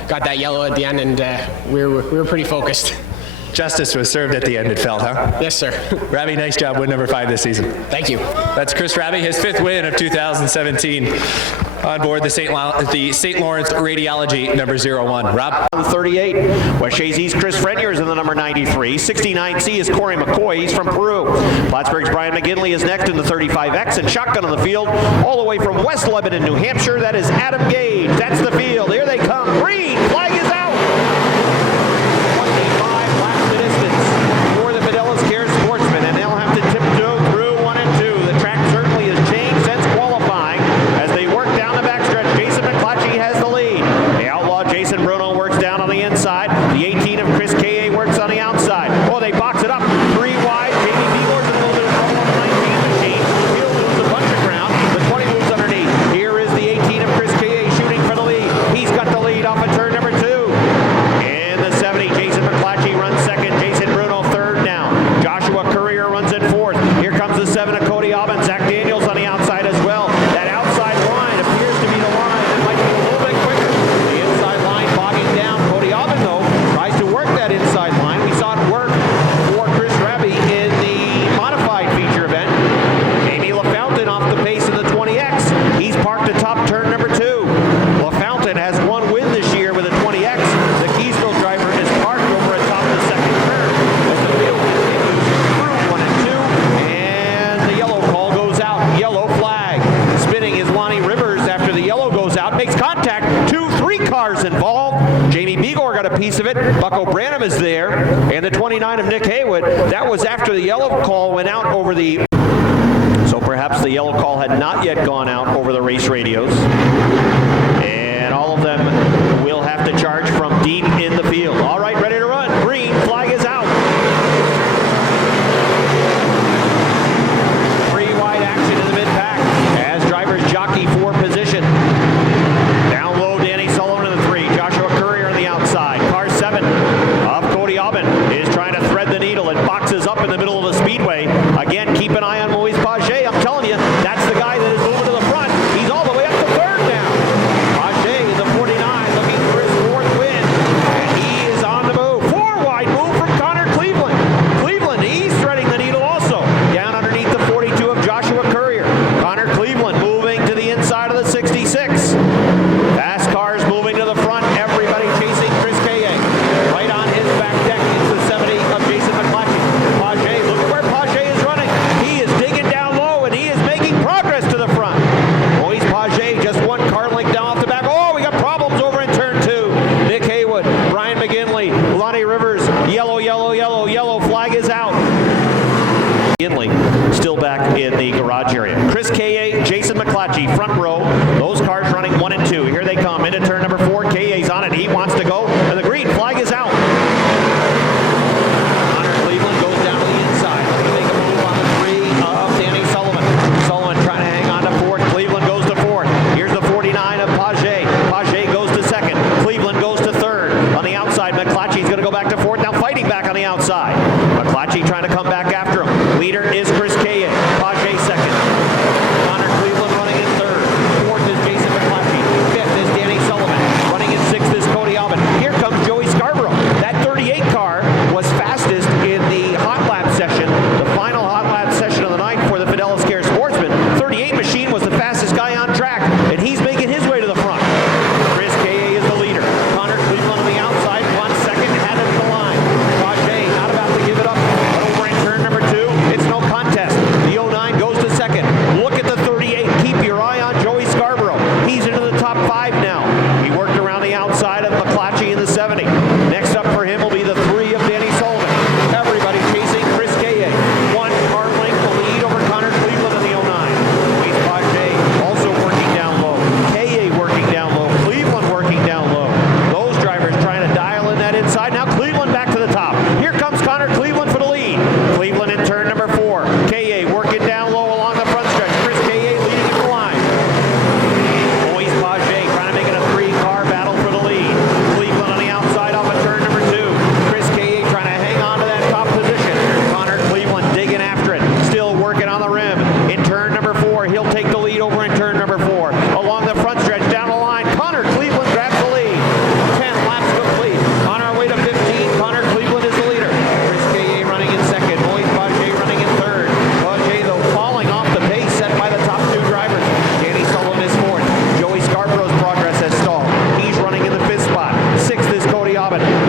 got that yellow at the end, and we were pretty focused. Justice was served at the end, it felt, huh? Yes, sir. Rabi, nice job, win number 5 this season. Thank you. That's Chris Rabi, his 5th win of 2017. on board the St. Lawrence Radiology number 01. Rob? 38. West Shazy's Chris Frenier is in the number 93. 69C is Corey McCoy. He's from Peru. Plattsburgh's Brian McGinley is next in the 35X, and shotgun on the field all the way from West Lebanon, New Hampshire. That is Adam Gage. That's the field. Here they come. Green flag is out. 25 laps the distance for the Fidelis Care Sportsmen, and they'll have to tiptoe through 1 and 2. The track certainly has changed since qualifying as they work down the backstretch. Jason McClatchy has the lead. The outlaw Jason Bruno works down on the inside. The 18 of Chris K.A. works on the outside. Oh, they box it up. 3 wide. Jamie Beagler's in a little bit of trouble on the 19 machine. He'll lose a bunch of ground. The 20 moves underneath. Here is the 18 of Chris K.A. shooting for the lead. He's got the lead off of turn number 2. In the 70, Jason McClatchy runs second. Jason Bruno third now. Joshua Courier runs in fourth. Here comes the 7 of Cody Aubin. Zach Daniels on the outside as well. That outside line appears to be the line that might be a little bit quicker. The inside line bogging down. Cody Aubin, though, tries to work that inside line. We saw it work for Chris Raby in the modified feature event. Amy LaFountain off the pace in the 20X. He's parked atop turn number 2. LaFountain has 1 win this year with a 20X. The Keysville driver is parked over atop the second turn as the field continues through 1 and 2. And the yellow call goes out. Yellow flag. Spinning is Lonnie Rivers after the yellow goes out. Makes contact. 3 cars involved. Jamie Beagor got a piece of it. Bucko Branham is there. And the 29 of Nick Haywood. That was after the yellow call went out over the... So perhaps the yellow call had not yet gone out over the race radios. And all of them will have to charge from deep in the field. All right, ready to run. Green flag is out. 3 wide action in the mid-pack as drivers jockey for position. Down low, Danny Sullivan in the 3. Joshua Courier on the outside. Car 7 of Cody Aubin is trying to thread the needle and boxes up in the middle of the speedway. Again, keep an eye on Moise Paget. I'm telling you, that's the guy that is moving to the front. He's all the way up to third now. Paget is a 49 looking for his 4th win. And he is on the move. 4 wide move from Connor Cleveland. Cleveland, he's threading the needle also. Down underneath the 42 of Joshua Courier. Connor Cleveland moving to the inside of the 66. Fast cars moving to the front. Everybody chasing Chris K.A. Right on his back deck. It's the 70 of Jason McClatchy. Paget, look at where Paget is running. He is digging down low and he is making progress to the front. Moise Paget just 1 car length down off the back. Oh, we got problems over in turn 2. Nick Haywood, Brian McGinley, Lonnie Rivers. Yellow, yellow, yellow, yellow. Flag is out. McGinley still back in the garage area. Chris K.A., Jason McClatchy, front row. Those cars running 1 and 2. Here they come into turn number 4. K.A.'s on it. He wants to go. And the green flag is out. Connor Cleveland goes down to the inside. Looking to make a move on the 3 of Danny Sullivan. Sullivan trying to hang on to 4th. Cleveland goes to 4th. Here's the 49 of Paget. Paget goes to 2nd. Cleveland goes to 3rd. On the outside, McClatchy's going to go back to 4th. Now fighting back on the outside. McClatchy trying to come back after him. Leader is Chris K.A. Paget 2nd. Connor Cleveland running in 3rd. 4th is Jason McClatchy. 5th is Danny Sullivan. Running in 6th is Cody Aubin. Here comes Joey Scarborough. That 38 car was fastest in the hot lap session, the final hot lap session of the night for the Fidelis Care Sportsman. 38 machine was the fastest guy on track, and he's making his way to the front. Chris K.A. is the leader. Connor Cleveland on the outside, 1 second ahead of the line. Paget not about to give it up, but over in turn number 2, it's no contest. The 09 goes to 2nd. Look at the 38. Keep your eye on Joey Scarborough. He's into the top 5 now. He worked around the outside of McClatchy in the 70. Next up for him will be the 3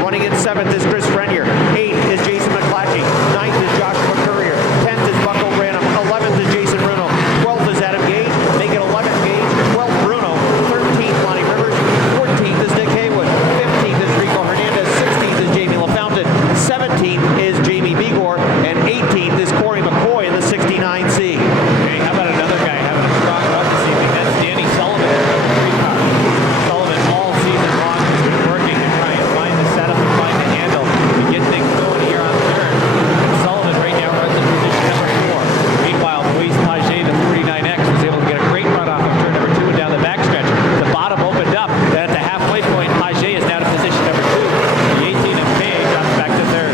Running in 7th is Chris Frenier. 8th is Jason McClatchy. 9th is Joshua Courier. 10th is Bucko Branham. 11th is Jason Bruno. 12th is Adam Gage. Make it 11th Gage. 12th Bruno. 13th Lonnie Rivers. 14th is Nick Haywood. 15th is Rico Hernandez. 16th is Jamie LaFountain. 17th is Jamie Bigor. And 18th is Corey McCoy in the 69C. Hey, how about another guy having a strong run this evening? That's Danny Sullivan. Sullivan all season long has been working to try and find the setup and find the handle to get things going here on the turn. And Sullivan right now runs in position number 4. Meanwhile, Luis Paget, the 49X, was able to get a great run off of turn number 2 and down the backstretch. The bottom opened up. Then at the halfway point, Paget is now to position number 2. The 18 of K drops back to 3rd.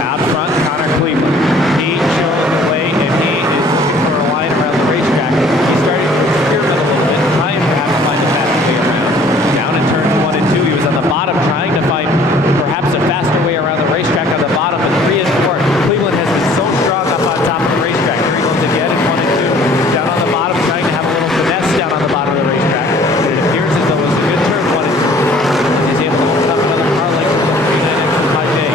Out front, Connor Cleveland. He showing the way, and he is looking for a line around the racetrack. He's starting to experiment a little bit, trying to have to find the fastest way around. Down in turns 1 and 2, he was on the bottom trying to find perhaps a faster way around the racetrack on the bottom, but 3 and 4. Cleveland has been so strong up on top of the racetrack. Here he goes again in 1 and 2. Down on the bottom, trying to have a little finesse down on the bottom of the racetrack. It appears as though it was a good turn 1 and 2. He's able to hold up another car like the 39X with Paget.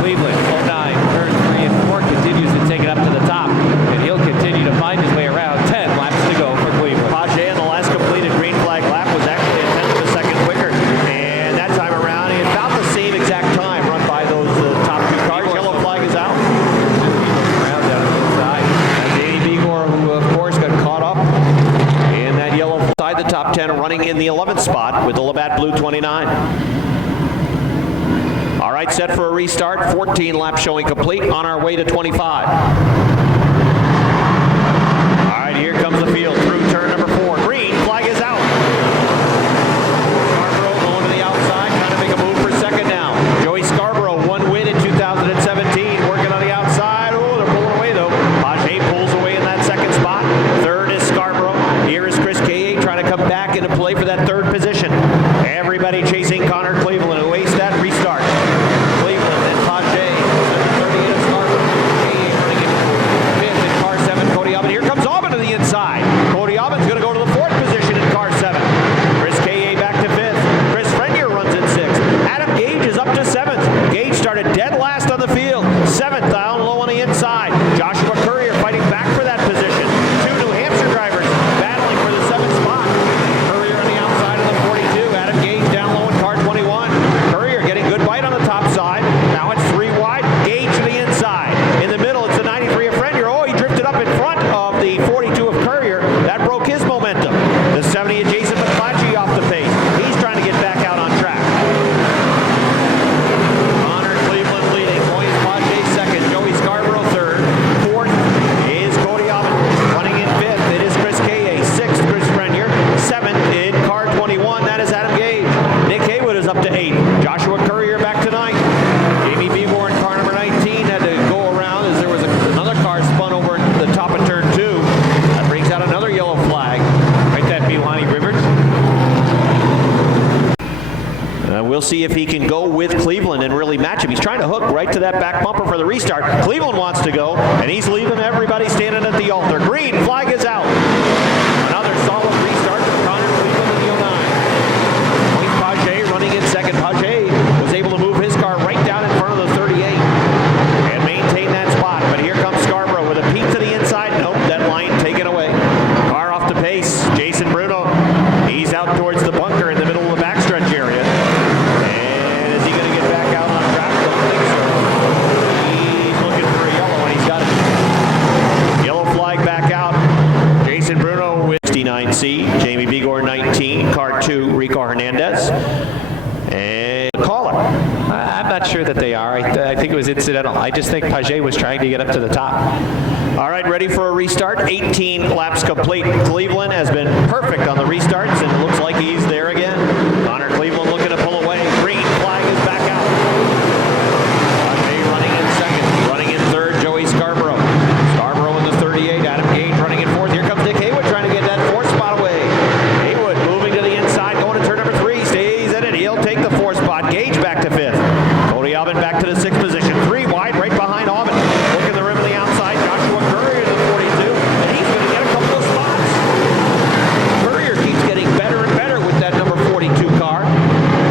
Cleveland, 09, turn 3 and 4, continues to take it up to the top, and he'll continue to find his way around. 10 laps to go for Cleveland. Paget in the last completed green flag lap was actually a tenth of a second quicker. And that time around, he had about the same exact time run by those top 2 cars. Yellow flag is out. Around down on the inside. And Danny Bigor, who of course got caught up in that yellow side the top 10, running in the 11th spot with the Labatt Blue 29. All right, set for a restart. 14 laps showing complete, on our way to 25. All right, here comes the field through turn number 4. Green flag is out. Scarborough going to the outside, trying to make a move for second now. Joey Scarborough, 1 win in 2017, working on the outside. Oh, they're pulling away though. Paget pulls away in that second spot. 3rd is Scarborough. Here is Chris K.A. trying to come back into play for that 3rd position. Everybody chasing Connor Cleveland, who aced that restart. Cleveland and Paget. 38 is Scarborough. K.A. running in 5th in car 7. Cody Aubin. Here comes Aubin to the inside. Cody Aubin's going to go to the 4th position in car 7. Chris K.A. back to 5th. Chris Frenier runs in 6th. Adam Gage is up to 7th. Gage started dead last on the field. 7th down low on the inside. Joshua Courier fighting back for that position. 2 New Hampshire drivers battling for the 7th spot. Courier on the outside of the 42. Adam Gage down low in car 21. Courier getting good bite on the top side. Now it's 3 wide. Gage to the inside. In the middle, it's the 93 of Frenier. Oh, he drifted up in front of the 42 of Courier. That broke his momentum. The 70 of Jason McClatchy off the pace. He's trying to get back out on track. Connor Cleveland leading. Moise Paget 2nd. Joey Scarborough 3rd. 4th is Cody Aubin. Running in 5th, it is Chris K.A. 6th, Chris Frenier. 7th in car 21, that is Adam Gage. Nick Haywood is up to 8th. Joshua Courier back to 9th. Jamie Bigor in car number 19 had to go around as there was another car spun over in the top of turn 2. That brings out another yellow flag. Might that be Lonnie Rivers? We'll see if he can go with Cleveland and really match him. He's trying to hook right to that back bumper for the restart. Cleveland wants to go, and he's leaving everybody standing at the altar. Green flag is out. Another solid restart from Connor Cleveland in the 09. Moise Paget running in 2nd. Paget was able to move his car right down in front of the 38 and maintain that spot. But here comes Scarborough with a peek to the inside. Nope, that line taken away. Car off the pace. Jason Bruno, he's out towards the bunker in the middle of the backstretch area. And is he going to get back out on track? Don't think so. He's looking for a yellow, and he's got it. Yellow flag back out. Jason Bruno with 69C. Jamie Bigor 19. Car 2, Rico Hernandez. And caller. I'm not sure that they are. I think it was incidental. I just think Paget was trying to get up to the top. All right, ready for a restart. 18 laps complete. Cleveland has been perfect on the restarts, and it looks like he's there again. Connor Cleveland looking to pull away. Green flag is back out. Paget running in 2nd. Running in 3rd, Joey Scarborough. Scarborough in the 38. Adam Gage running in 4th. Here comes Nick Haywood trying to get that 4th spot away. Haywood moving to the inside, going to turn number 3. Stays in it. He'll take the 4th spot. Gage back to 5th. Cody Aubin back to the 6th position. 3 wide, right behind Aubin. Looking the rim of the outside. Joshua Courier to the 42, and he's going to get a couple of spots. Courier keeps getting better and better with that number 42 car.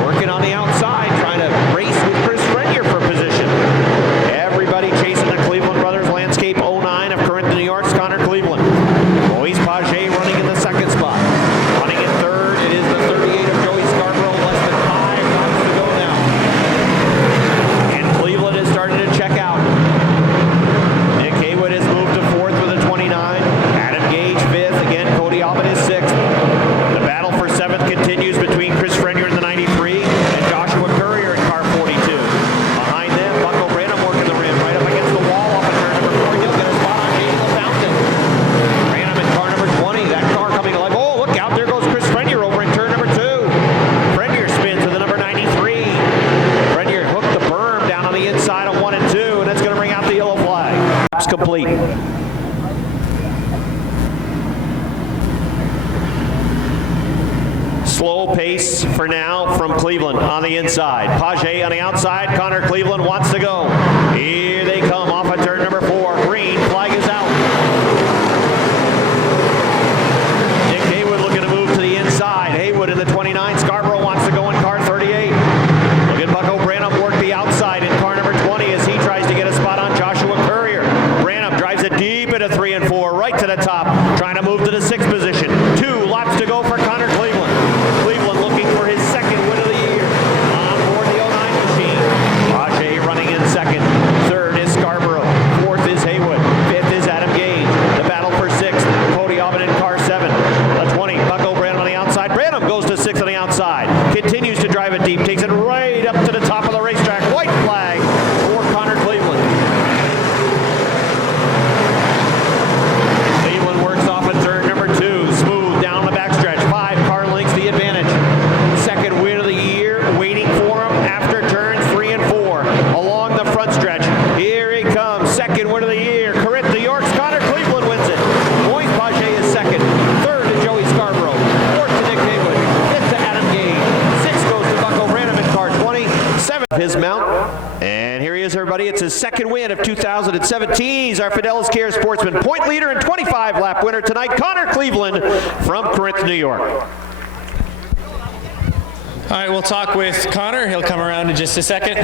Working on the outside, trying to race complete. Slow pace for now from Cleveland on the inside. Page on the outside. Connor Cleveland wants to go. Here they come off of turn number 4. Green flag is out. Nick Haywood looking to move to the inside. Haywood in the 29. Scarborough wants to go in car 38. Look at Bucko Branham work the outside in car number 20 as he tries to get a spot on Joshua Courier. Branham drives it deep into 3 and 4, right to the top, trying to move to the 6th position. 2 laps to go for Connor Cleveland. Cleveland looking for his 2nd win of the year on board the 09 machine. Page running in 2nd. 3rd is Scarborough. 4th is Haywood. 5th is Adam Gage. The battle for 6th. Cody Aubin in car 7. The 20. Bucko Branham on the outside. Branham goes to 6th on the outside. Continues to drive it deep. Takes it right up to the top of the racetrack. White flag for Connor Cleveland. Cleveland works off at turn number 2. Smooth down the backstretch. 5 car lengths the advantage. 2nd win of the year waiting for him after turns 3 and 4. Along the front stretch. Here he comes. 2nd win of the year. Corinth, New York's Connor Cleveland wins it. Moise Page is 2nd. 3rd to Joey Scarborough. 4th to Nick Haywood. 5th to Adam Gage. 6th goes to Bucko Branham in car 20. 7th his mount. And here he is, everybody. It's his 2nd win of 2017. He's our Fidelis Care Sportsman point leader and 25-lap winner tonight, Connor Cleveland from Corinth, New York. All right, we'll talk with Connor. He'll come around in just a second.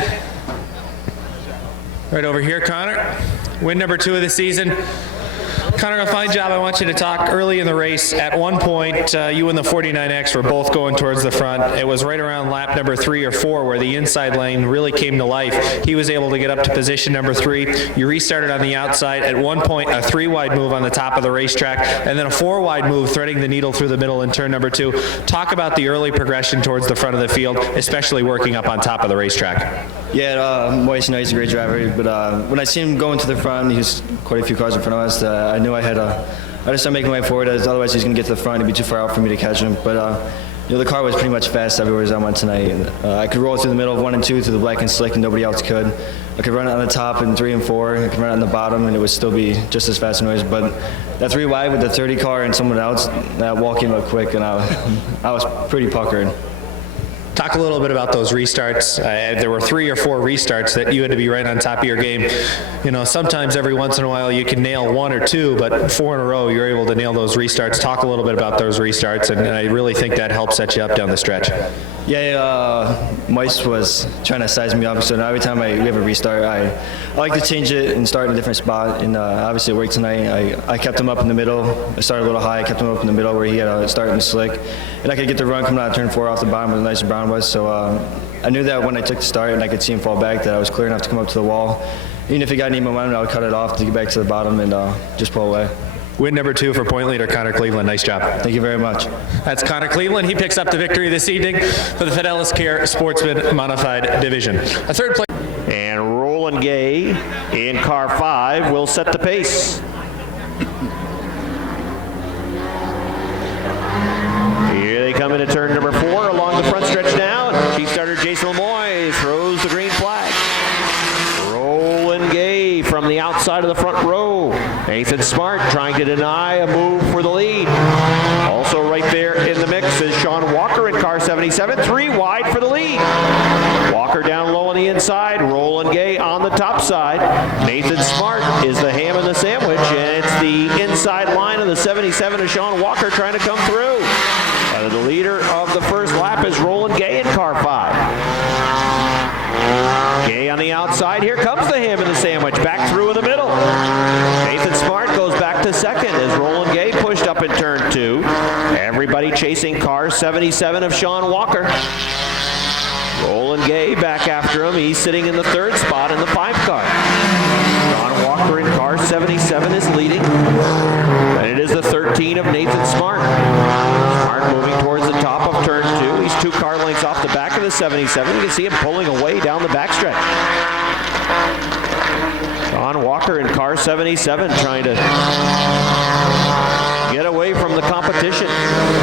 Right over here, Connor. Win number 2 of the season. Connor, a fine job. I want you to talk early in the race. At one point, you and the 49X were both going towards the front. It was right around lap number 3 or 4 where the inside lane really came to life. He was able to get up to position number 3. You restarted on the outside. At one point, a 3-wide move on the top of the racetrack, and then a 4-wide move threading the needle through the middle in turn number 2. Talk about the early progression towards the front of the field, especially working up on top of the racetrack. Yeah, Moise, he's a great driver, but when I seen him going to the front, he was quite a few cars in front of us. I knew I had to start making my way forward, as otherwise he's going to get to the front. He'd be too far out for me to catch him. But the car was pretty much fast everywhere as I went tonight. I could roll through the middle of 1 and 2 through the black and slick, and nobody else could. I could run it on the top in 3 and 4. I could run it on the bottom, and it would still be just as fast a noise. But that 3 wide with the 30 car and someone else, that wall came up quick, and I was pretty puckered. Talk a little bit about those restarts. There were 3 or 4 restarts that you had to be right on top of your game. You know, sometimes every once in a while you can nail 1 or 2, but 4 in a row you're able to nail those restarts. Talk a little bit about those restarts, and I really think that helps set you up down the stretch. Yeah, Moise was trying to size me up, so now every time we have a restart, I like to change it and start in a different spot, and obviously it worked tonight. I kept him up in the middle. I started a little high, I kept him up in the middle where he had to start in the slick, and I could get the run coming out of turn 4 off the bottom where the nice brown was, so I knew that when I took the start and I could see him fall back that I was clear enough to come up to the wall. Even if he got any momentum, I would cut it off to get back to the bottom and just pull away. Win number 2 for point leader Connor Cleveland. Nice job. Thank you very much. That's Connor Cleveland. He picks up the victory this evening for the Fidelis Care Sportsman Modified Division. A 3rd place. And Roland Gay in car 5 will set the pace. Here they come into turn number 4 along the front stretch now. Chief starter Jason Lemoy throws the green flag. Roland Gay from the outside of the front row. Nathan Smart trying to deny a move for the lead. Also right there in the mix is Sean Walker in car 77, 3 wide for the lead. Walker down low on the inside, Roland Gay on the top side. Nathan Smart is the ham in the sandwich, and it's the inside line of the 77 of Sean Walker trying to come through. The leader of the first lap is Roland Gay in car 5. Gay on the outside. Here comes the ham in the sandwich. Back through in the middle. Nathan Smart goes back to 2nd as Roland Gay pushed up in turn 2. Everybody chasing car 77 of Sean Walker. Roland Gay back after him. He's sitting in the 3rd spot in the 5 car. Sean Walker in car 77 is leading. And it is the 13 of Nathan Smart. Smart moving towards the top of turn 2. He's 2 car lengths off the back of the 77. You can see him pulling away down the backstretch. Sean Walker in car 77 trying to get away from the competition.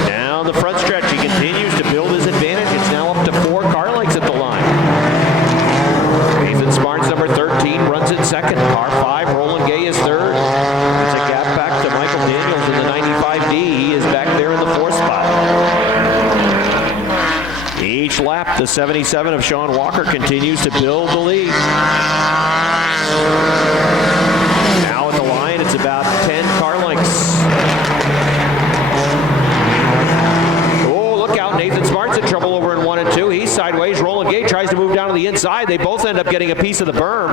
Down the front stretch, he continues to build his advantage. It's now up to 4 car lengths at the line. Nathan Smart's number 13 runs Jarvis in second. Car 5, Roland Gay is third. It's a gap back to Michael Daniels in the 95D. He is back there in the 4th spot. Each lap, the 77 of Sean Walker continues to build the lead. Now at the line, it's about 10 car lengths. Oh, look out. Nathan Smart's in trouble over in 1 and 2. He's sideways. Roland Gay tries to move down to the inside. They both end up getting a piece of the berm.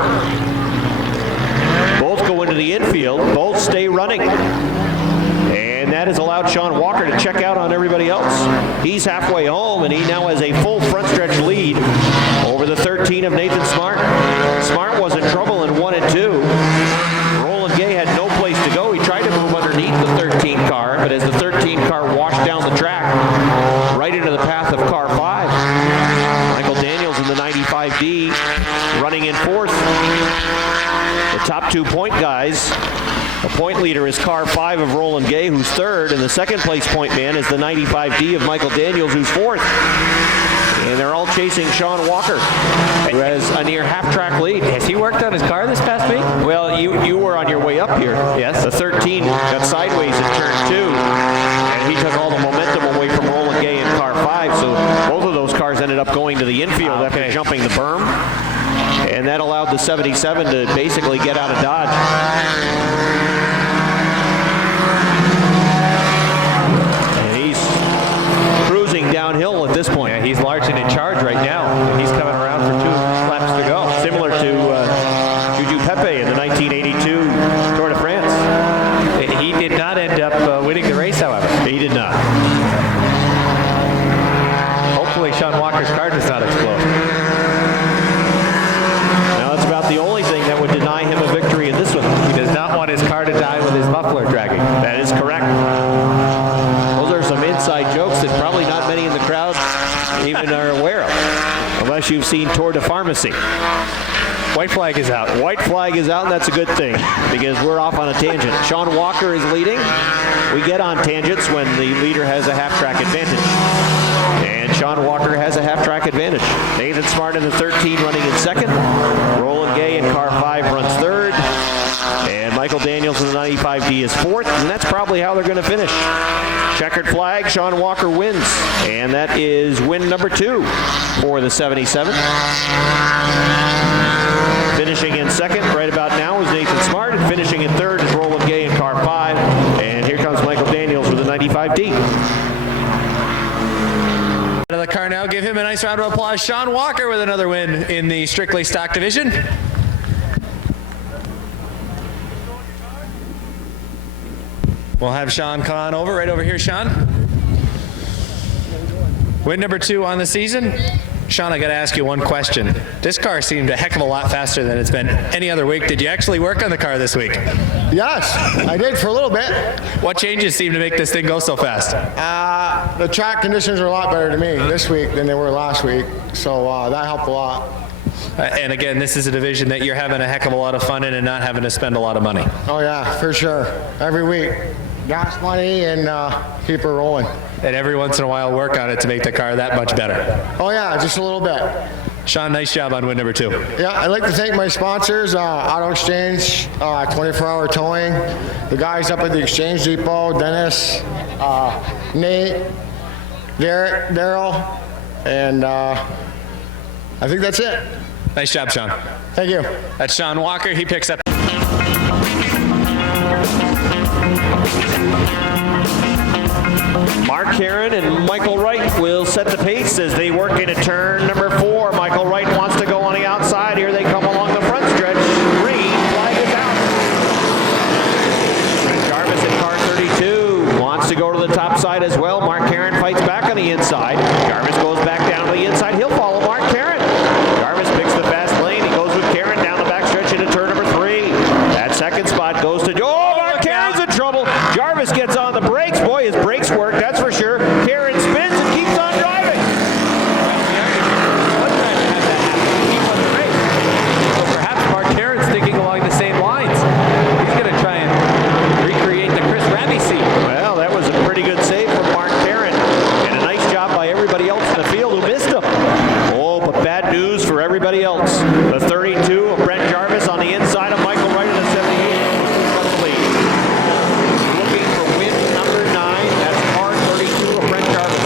Both go into the infield. Both stay running. And that has allowed Sean Walker to check out on everybody else. He's halfway home, and he now has a full front stretch lead over the 13 of Nathan Smart. Smart was in trouble in 1 and 2. Roland Gay had no place to go. He tried to move underneath the 13 car, but as the 13 car washed down the track, right into the path of car 5. Michael Daniels in the 95D running in 4th. The top 2 point guys. The point leader is car 5 of Roland Gay, who's 3rd, and the second place point man is the 95D of Michael Daniels, who's 4th. And they're all chasing Sean Walker, who has a near half-track lead. Has he worked on his car this past week? Well, you were on your way up here. Yes. The 13 got sideways in turn 2, and he took all the momentum away from Roland Gay in car 5, so both of those cars ended up going to the infield after jumping the berm. And that allowed the 77 to basically get out of Dodge. And he's cruising downhill at this point. Yeah, he's large and in charge right now. He's coming around for 2 laps to go. Similar to Juju Pepe in the 1982 Tour de France. He did not end up winning the race, however. He did not. Hopefully Sean Walker's car does not explode. The only thing that would deny him a victory in this one. He does not want his car to die with his muffler dragging. That is correct. Those are some inside jokes that probably not many in the crowd even are aware of, unless you've seen Tour de Pharmacy. White flag is out. White flag is out, and that's a good thing, because we're off on a tangent. Sean Walker is leading. We get on tangents when the leader has a half-track advantage. And Sean Walker has a half-track advantage. Nathan Smart in the 13 running in 2nd. Roland Gay in car 5 runs 3rd. And Michael Daniels in the 95D is 4th. And that's probably how they're going to finish. Checkered flag, Sean Walker wins. And that is win number 2 for the 77. Finishing in 2nd right about now is Nathan Smart. And finishing in 3rd is Roland Gay in car 5. And here comes Michael Daniels with the 95D. Out of the car now, give him a nice round of applause. Sean Walker with another win in the strictly stock division. We'll have Sean come on over, right over here, Sean. Win number 2 on the season. Sean, I got to ask you one question. This car seemed a heck of a lot faster than it's been any other week. Did you actually work on the car this week? Yes, I did for a little bit. What changes seem to make this thing go so fast? The track conditions are a lot better to me this week than they were last week, so that helped a lot. And again, this is a division that you're having a heck of a lot of fun in and not having to spend a lot of money. Oh yeah, for sure. Every week. Gas money and keep it rolling. And every once in a while work on it to make the car that much better. Oh yeah, just a little bit. Sean, nice job on win number 2. Yeah, I'd like to thank my sponsors, Auto Exchange, 24-hour towing, the guys up at the Exchange Depot, Dennis, Nate, Garrett, Daryl, and I think that's it. Nice job, Sean. Thank you. That's Sean Walker. He picks up. Mark Heron and Michael Wright will set the pace as they work into turn number 4. Michael Wright wants to go on the outside. Here they come along the front stretch. Green flag is out. Brent Jarvis in car 32 wants to go to the top side as well. Mark Heron fights back on the inside. Jarvis goes back down to the inside. He'll follow Mark Heron. Jarvis picks the fast lane. He goes with Heron down the back stretch into turn number 3. That second spot goes to Mark Heron's in trouble. Jarvis gets on the brakes. Boy, his brakes work, that's for sure. Heron spins and keeps on driving. So perhaps Mark Heron's thinking along the same lines. He's going to try and recreate the Chris Rabby scene. Well, that was a pretty good save from Mark Heron. And a nice job by everybody else in the field The 32 of Brent Jarvis on the inside of Michael Wright in the 78. Looking for win number 9. That's car 32 of Brent Jarvis.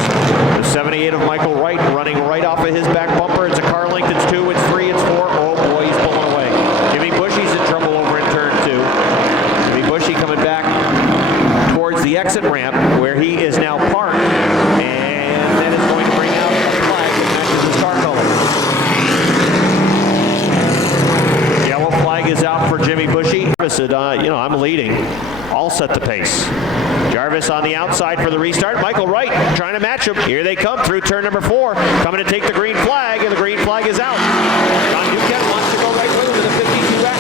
The 78 of Michael Wright running right off of his back bumper. It's a car length. It's 2. It's 3. It's 4. Oh boy, he's pulling away. Jimmy Bushy's in trouble over in turn 2. Jimmy Bushy coming back towards the exit ramp where he is now parked, and that is going to bring out a flag that matches the star color. Yellow flag is out for Jimmy Bushy. Jarvis said, I'm leading. I'll set the pace. Jarvis on the outside for the restart. Michael Wright trying to match him. Here they come through turn number 4, coming to take the green flag, and the green flag is out. John Duquette wants to go right with him in the 52X.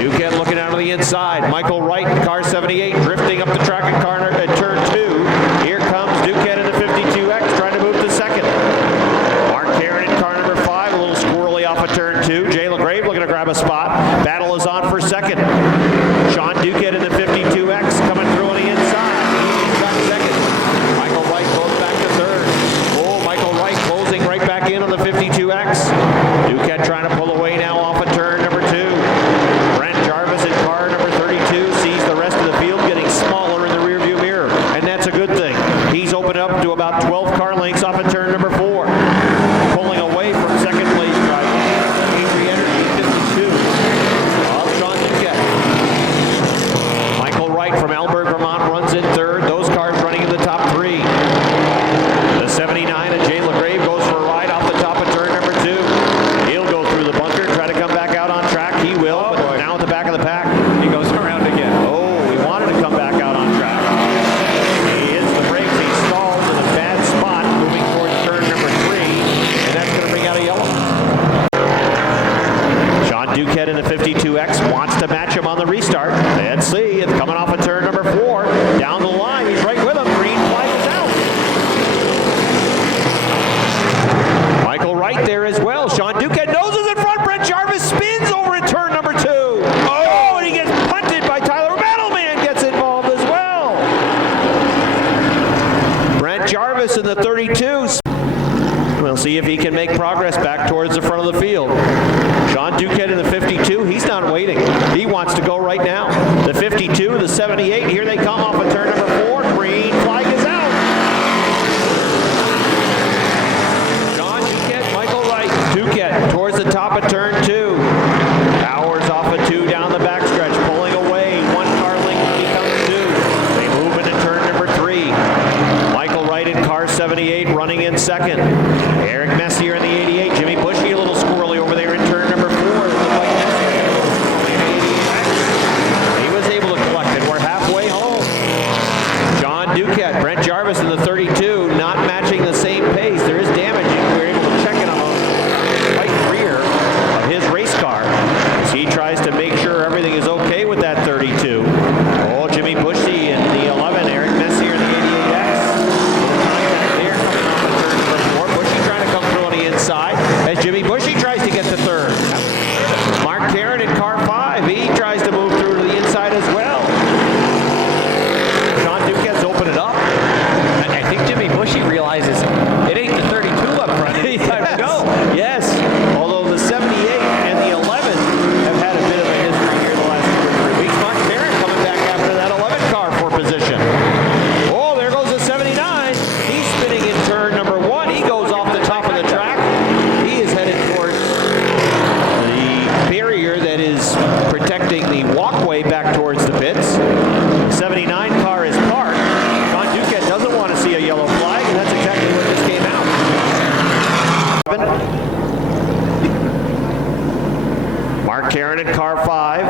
Duquette looking out on the inside. Michael Wright, car 78, drifting up the track at turn 2. Here comes Duquette in the 52X, trying to move to second. Mark Karen in car number 5, a little squirrely off of turn 2. Jay LaGrave looking to grab a spot. Battle is on for second. Sean Duquette in the 52X coming through on the inside. He's got second. Michael Wright goes back to third. Oh, Michael Wright closing right back in on the 52X. Duquette trying to pull away now off of turn number 2. Brent Jarvis in car number 32 sees the rest of the field getting smaller in the rearview mirror, and that's a good thing. He's opened up to about 12 car lengths off of turn number 4. Pulling away from second place driver. Avery Energy 52 of Sean Duquette. Michael Wright from Alberg, Vermont runs in third. Those cars running in the top 3. The 79 of Jay LaGrave goes for a ride off the top of turn number 2. He'll go through the bunker, try to come back out on track. He will, but now at the back of the pack. He goes around again. Oh, he wanted to come back out on track. He hits the brakes. He stalls in a bad spot moving towards turn number 3, and that's going to bring out a yellow. Sean Duquette in the 52X wants to match him on the restart. Let's see. It's coming off of turn number 4. Down the line. He's right with him. Green flag is out. Michael Wright there as well. Sean Duquette noses in front. Brent Jarvis spins over at turn number 2. Oh, and he gets punted by Tyler. Battleman gets involved as well. Brent Jarvis in the 32. We'll see if he can make progress back towards the front of the field. Sean Duquette in the 52. He's not waiting. He wants to go right now. The 52, the 78. Here they come off of turn number 4. Green flag is out. Sean Duquette, Michael Wright. Duquette towards the top of turn 2. Powers off of 2 down the backstretch, pulling away. 1 car length becomes 2. They move into turn number 3. Michael Wright in car 78 running in second. Eric Messier in the 88. Jimmy Bushy a little squirrely over there in turn number 4. He was able to collect it. We're halfway home. John Duquette, Brent Jarvis in the 32, not matching the same pace. There is damage. We're able to check it on the right rear of his race car as he tries to make sure everything is okay with that 32. Oh, Jimmy Bushy in the 11. Eric Messier in the 88X. There coming off of turn number 4. Bushy trying to come through on the inside as Jimmy Bushy tries to get to third. Mark Karen in car 5. He tries to move through to the inside as well. Sean Duquette's opened it up. I think Jimmy Bushy realizes it ain't the 32 up front. It's time to go. Yes. Although the 78 and the 11 have had a bit of a history here the last 2 or 3 weeks. Mark Karen coming back after that 11 car for position. Oh, there goes the 79. He's spinning in turn number 1. He goes off the top of the track. He is headed towards the barrier that is protecting the walkway back towards the pits. The 79 car is parked. Sean Duquette doesn't want to see a yellow flag, and that's exactly what just came out. Mark Karen in car 5.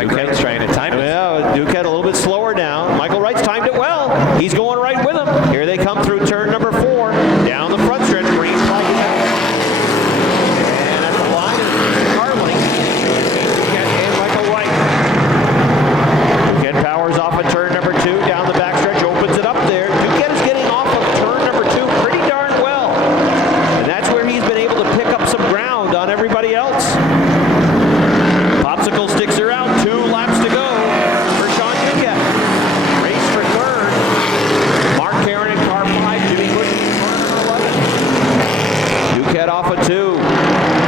Duquette's trying to time it. Yeah, Duquette a little bit slower down. Michael Wright's timed it well. He's going right with him. Here they come through turn number 4. Down the front stretch, green flag is out. And at the line is Carling. Duquette and Michael Wright. Duquette powers off at turn number 2. Down the backstretch, opens it up there. Duquette is getting off of turn number 2 pretty darn well. And that's where he's been able to pick up some ground on everybody else.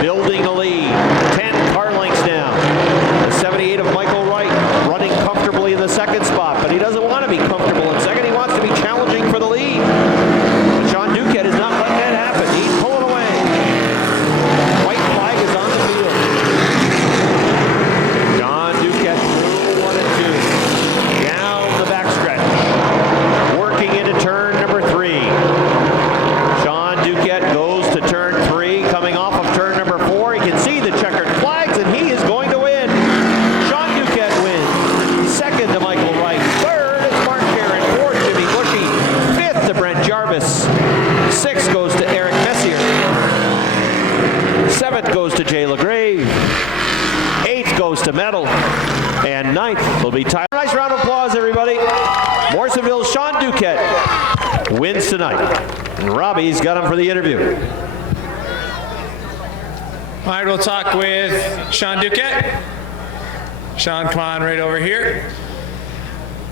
building the lead. 10 car lengths down. The 78 of Michael Wright running comfortably in the second spot, but he doesn't want to be comfortable in second. He wants to be challenging for the lead. But Sean Duquette is not letting that happen. He's pulling away. White flag is on the field. Sean Duquette through 1 and 2. Down the backstretch. Working into turn number 3. Sean Duquette goes to turn 3, coming off of turn number 4. He can see the checkered flags, and he is going to win. Sean Duquette wins. Second to Michael Wright. Third is Mark Barron. Fourth, Jimmy Bushy. Fifth to Brent Jarvis. Sixth goes to Eric Messier. Seventh goes to Jay LaGrave. Eighth goes to Metal. And ninth will be Tyler. Nice round of applause, everybody. Morrisonville's Sean Duquette wins tonight. And Robbie's got him for the interview. All right, we'll talk with Sean Duquette. Sean, come on right over here.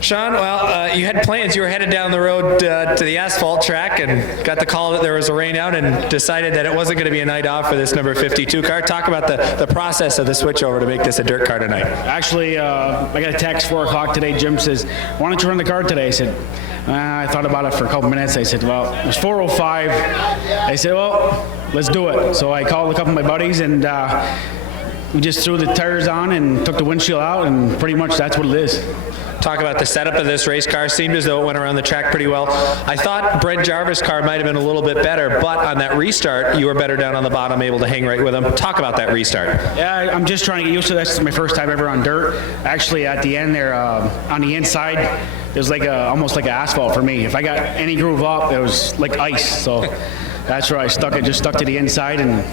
Sean, well, you had plans. You were headed down the road to the asphalt track and got the call that there was a rain out and decided that it wasn't going to be a night off for this number 52 car. Talk about the process of the switch over to make this a dirt car tonight. Actually, I got a text 4 o'clock today. Jim says, why don't you run the car today? I said, I thought about it for a couple minutes. I said, well, it was 4:05. I said, well, let's do it. So I called a couple of my buddies and we just threw the tires on and took the windshield out, and pretty much that's what it is. Talk about the setup of this race car. Seemed as though it went around the track pretty well. I thought Brent Jarvis' car might have been a little bit better, but on that restart, you were better down on the bottom, able to hang right with him. Talk about that restart. Yeah, I'm just trying to get used to this. This is my first time ever on dirt. Actually, at the end there, on the inside, there's like almost like an asphalt for me. If I got any groove up, it was like ice. So that's where I stuck it. Just stuck to the inside and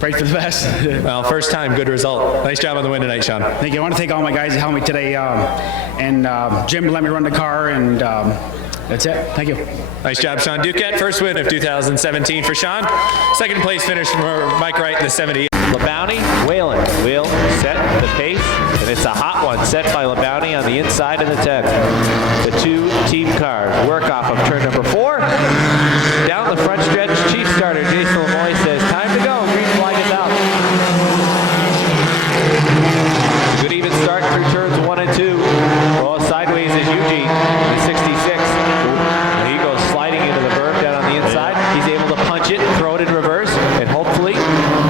prayed for the best. Well, first time, good result. Nice job on the win tonight, Sean. Thank you. I want to thank all my guys that helped me today, and Jim let me run the car, and that's it. Thank you. Nice job, Sean Duquette. First win of 2017 for Sean. Second place finish for Mike Wright in the 70. LeBounty, Whalen will set the pace, and it's a hot one set by LeBounty on the inside of the 10. The 2 team cars work off of turn number 4. Down the front stretch, chief starter Jason Lemoy says, time to go. Green flag is out. Good even start through turns 1 and 2. Well, sideways is Eugene, the 66. And he goes sliding into the berm down on the inside. He's able to punch it, throw it in reverse, and hopefully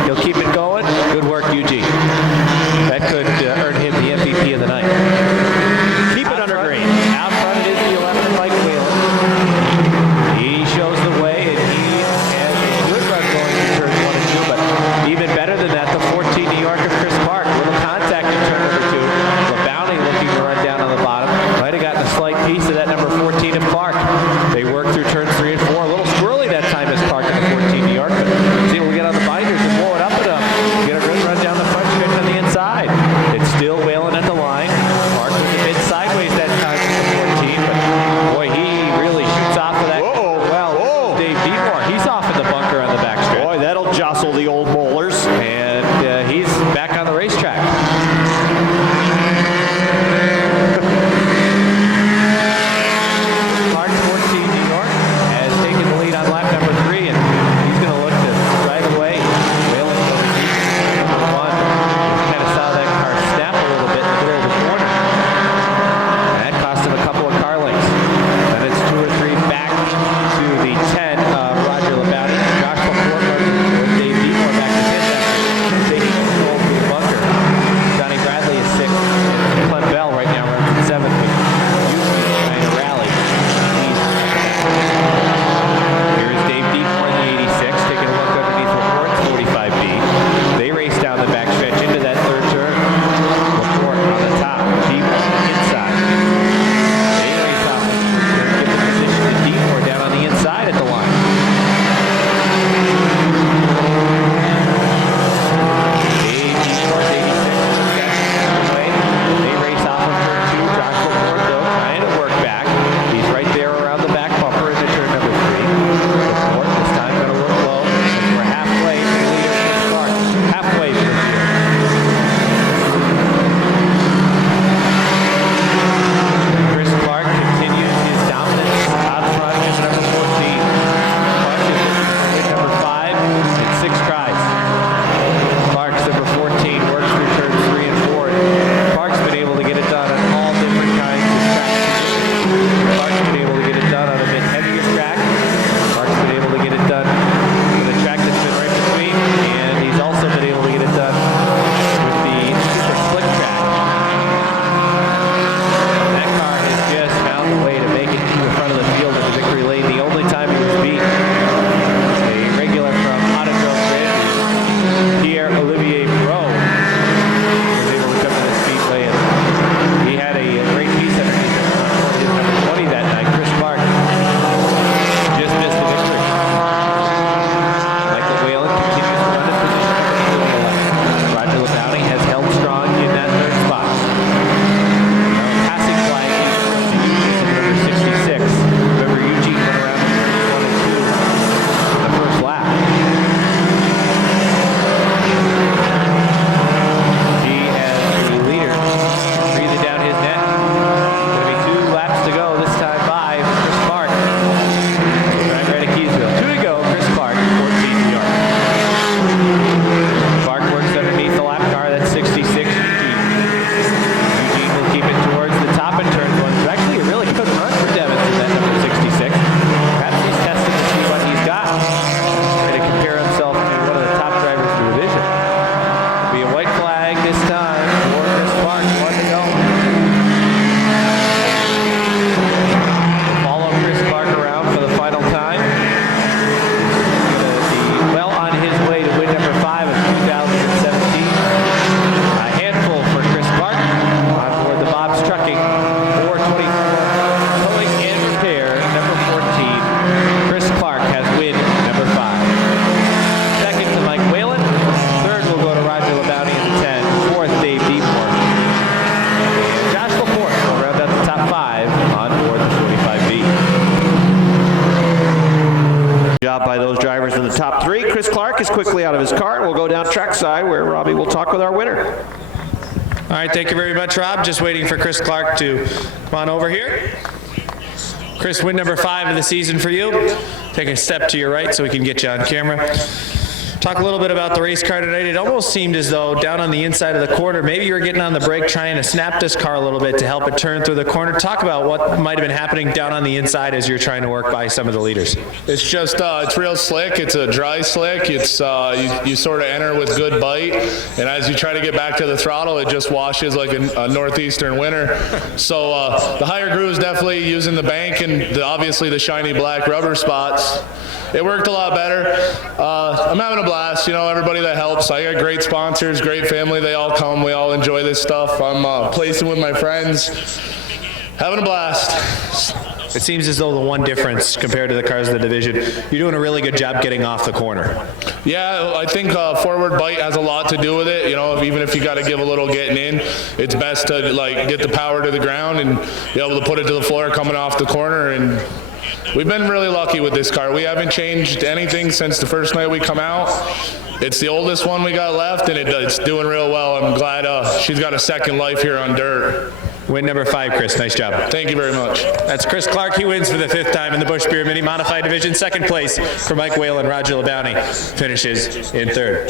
he'll keep it going. Good work, Eugene. That could earn him the MVP of the night. Keep it under green. Out front it is the 11 Mike Whalen. He shows the way, and he has a good run going in turns 1 and 2, but even better than that, the 14 New Yorker Chris Park. Little contact in turn number 2. LeBounty looking to run down on the bottom. Might have gotten a slight piece of that number 14 of Clark. They work through turns 3 and 4. A little squirrely that time as Clark in the 14 New York, but see what we get on the binders and blow it up enough. Get a good run down the front stretch on the inside. It's still Whalen at the line. Clark was a bit sideways that time with the 14, but boy, he really shoots off of that. Well, Dave Beemore, he's off in the bunker on the backstretch. Boy, that'll jostle the old bowlers. And he's back on the racetrack. Clark, 14 New York, has taken the lead on lap number 3, and he's going to look to drive away. Whalen over deep. Number 1. Just kind of saw that car snap a little bit in the middle of the corner. That cost him a couple of car lengths. Then it's 2 or 3 back to the 10 of Roger LeBounty. Josh Laporte with Dave Beemore back to Job by those drivers in the top three. Chris Clark is quickly out of his car, and we'll go down trackside where Robbie will talk with our winner. All right, thank you very much, Rob. Just waiting for Chris Clark to come on over here. Chris, win number 5 of the season for you. Take a step to your right so we can get you on camera. Talk a little bit about the race car tonight. It almost seemed as though down on the inside of the corner, maybe you were getting on the brake trying to snap this car a little bit to help it turn through the corner. Talk about what might have been happening down on the inside as you're trying to work by some of the leaders. It's just, it's real slick. It's a dry slick. It's, you sort of enter with good bite, and as you try to get back to the throttle, it just washes like a northeastern winter. So the higher grooves definitely using the bank and obviously the shiny black rubber spots. It worked a lot better. I'm having a blast, you know, everybody that helps. I got great sponsors, great family. They all come. We all enjoy this stuff. I'm placing with my friends. Having a blast. It seems as though the one difference compared to the cars in the division, you're doing a really good job getting off the corner. Yeah, I think forward bite has a lot to do with it. You know, even if you got to give a little getting in, it's best to like get the power to the ground and be able to put it to the floor coming off the corner. And we've been really lucky with this car. We haven't changed anything since the first night we come out. It's the oldest one we got left, and it's doing real well. I'm glad she's got a second life here on dirt. Win number 5, Chris. Nice job. Thank you very much. That's Chris Clark. He wins for the 5th time in the Busch Beer Mini Modified Division. Second place for Mike Whalen. Roger LeBounty finishes in 3rd.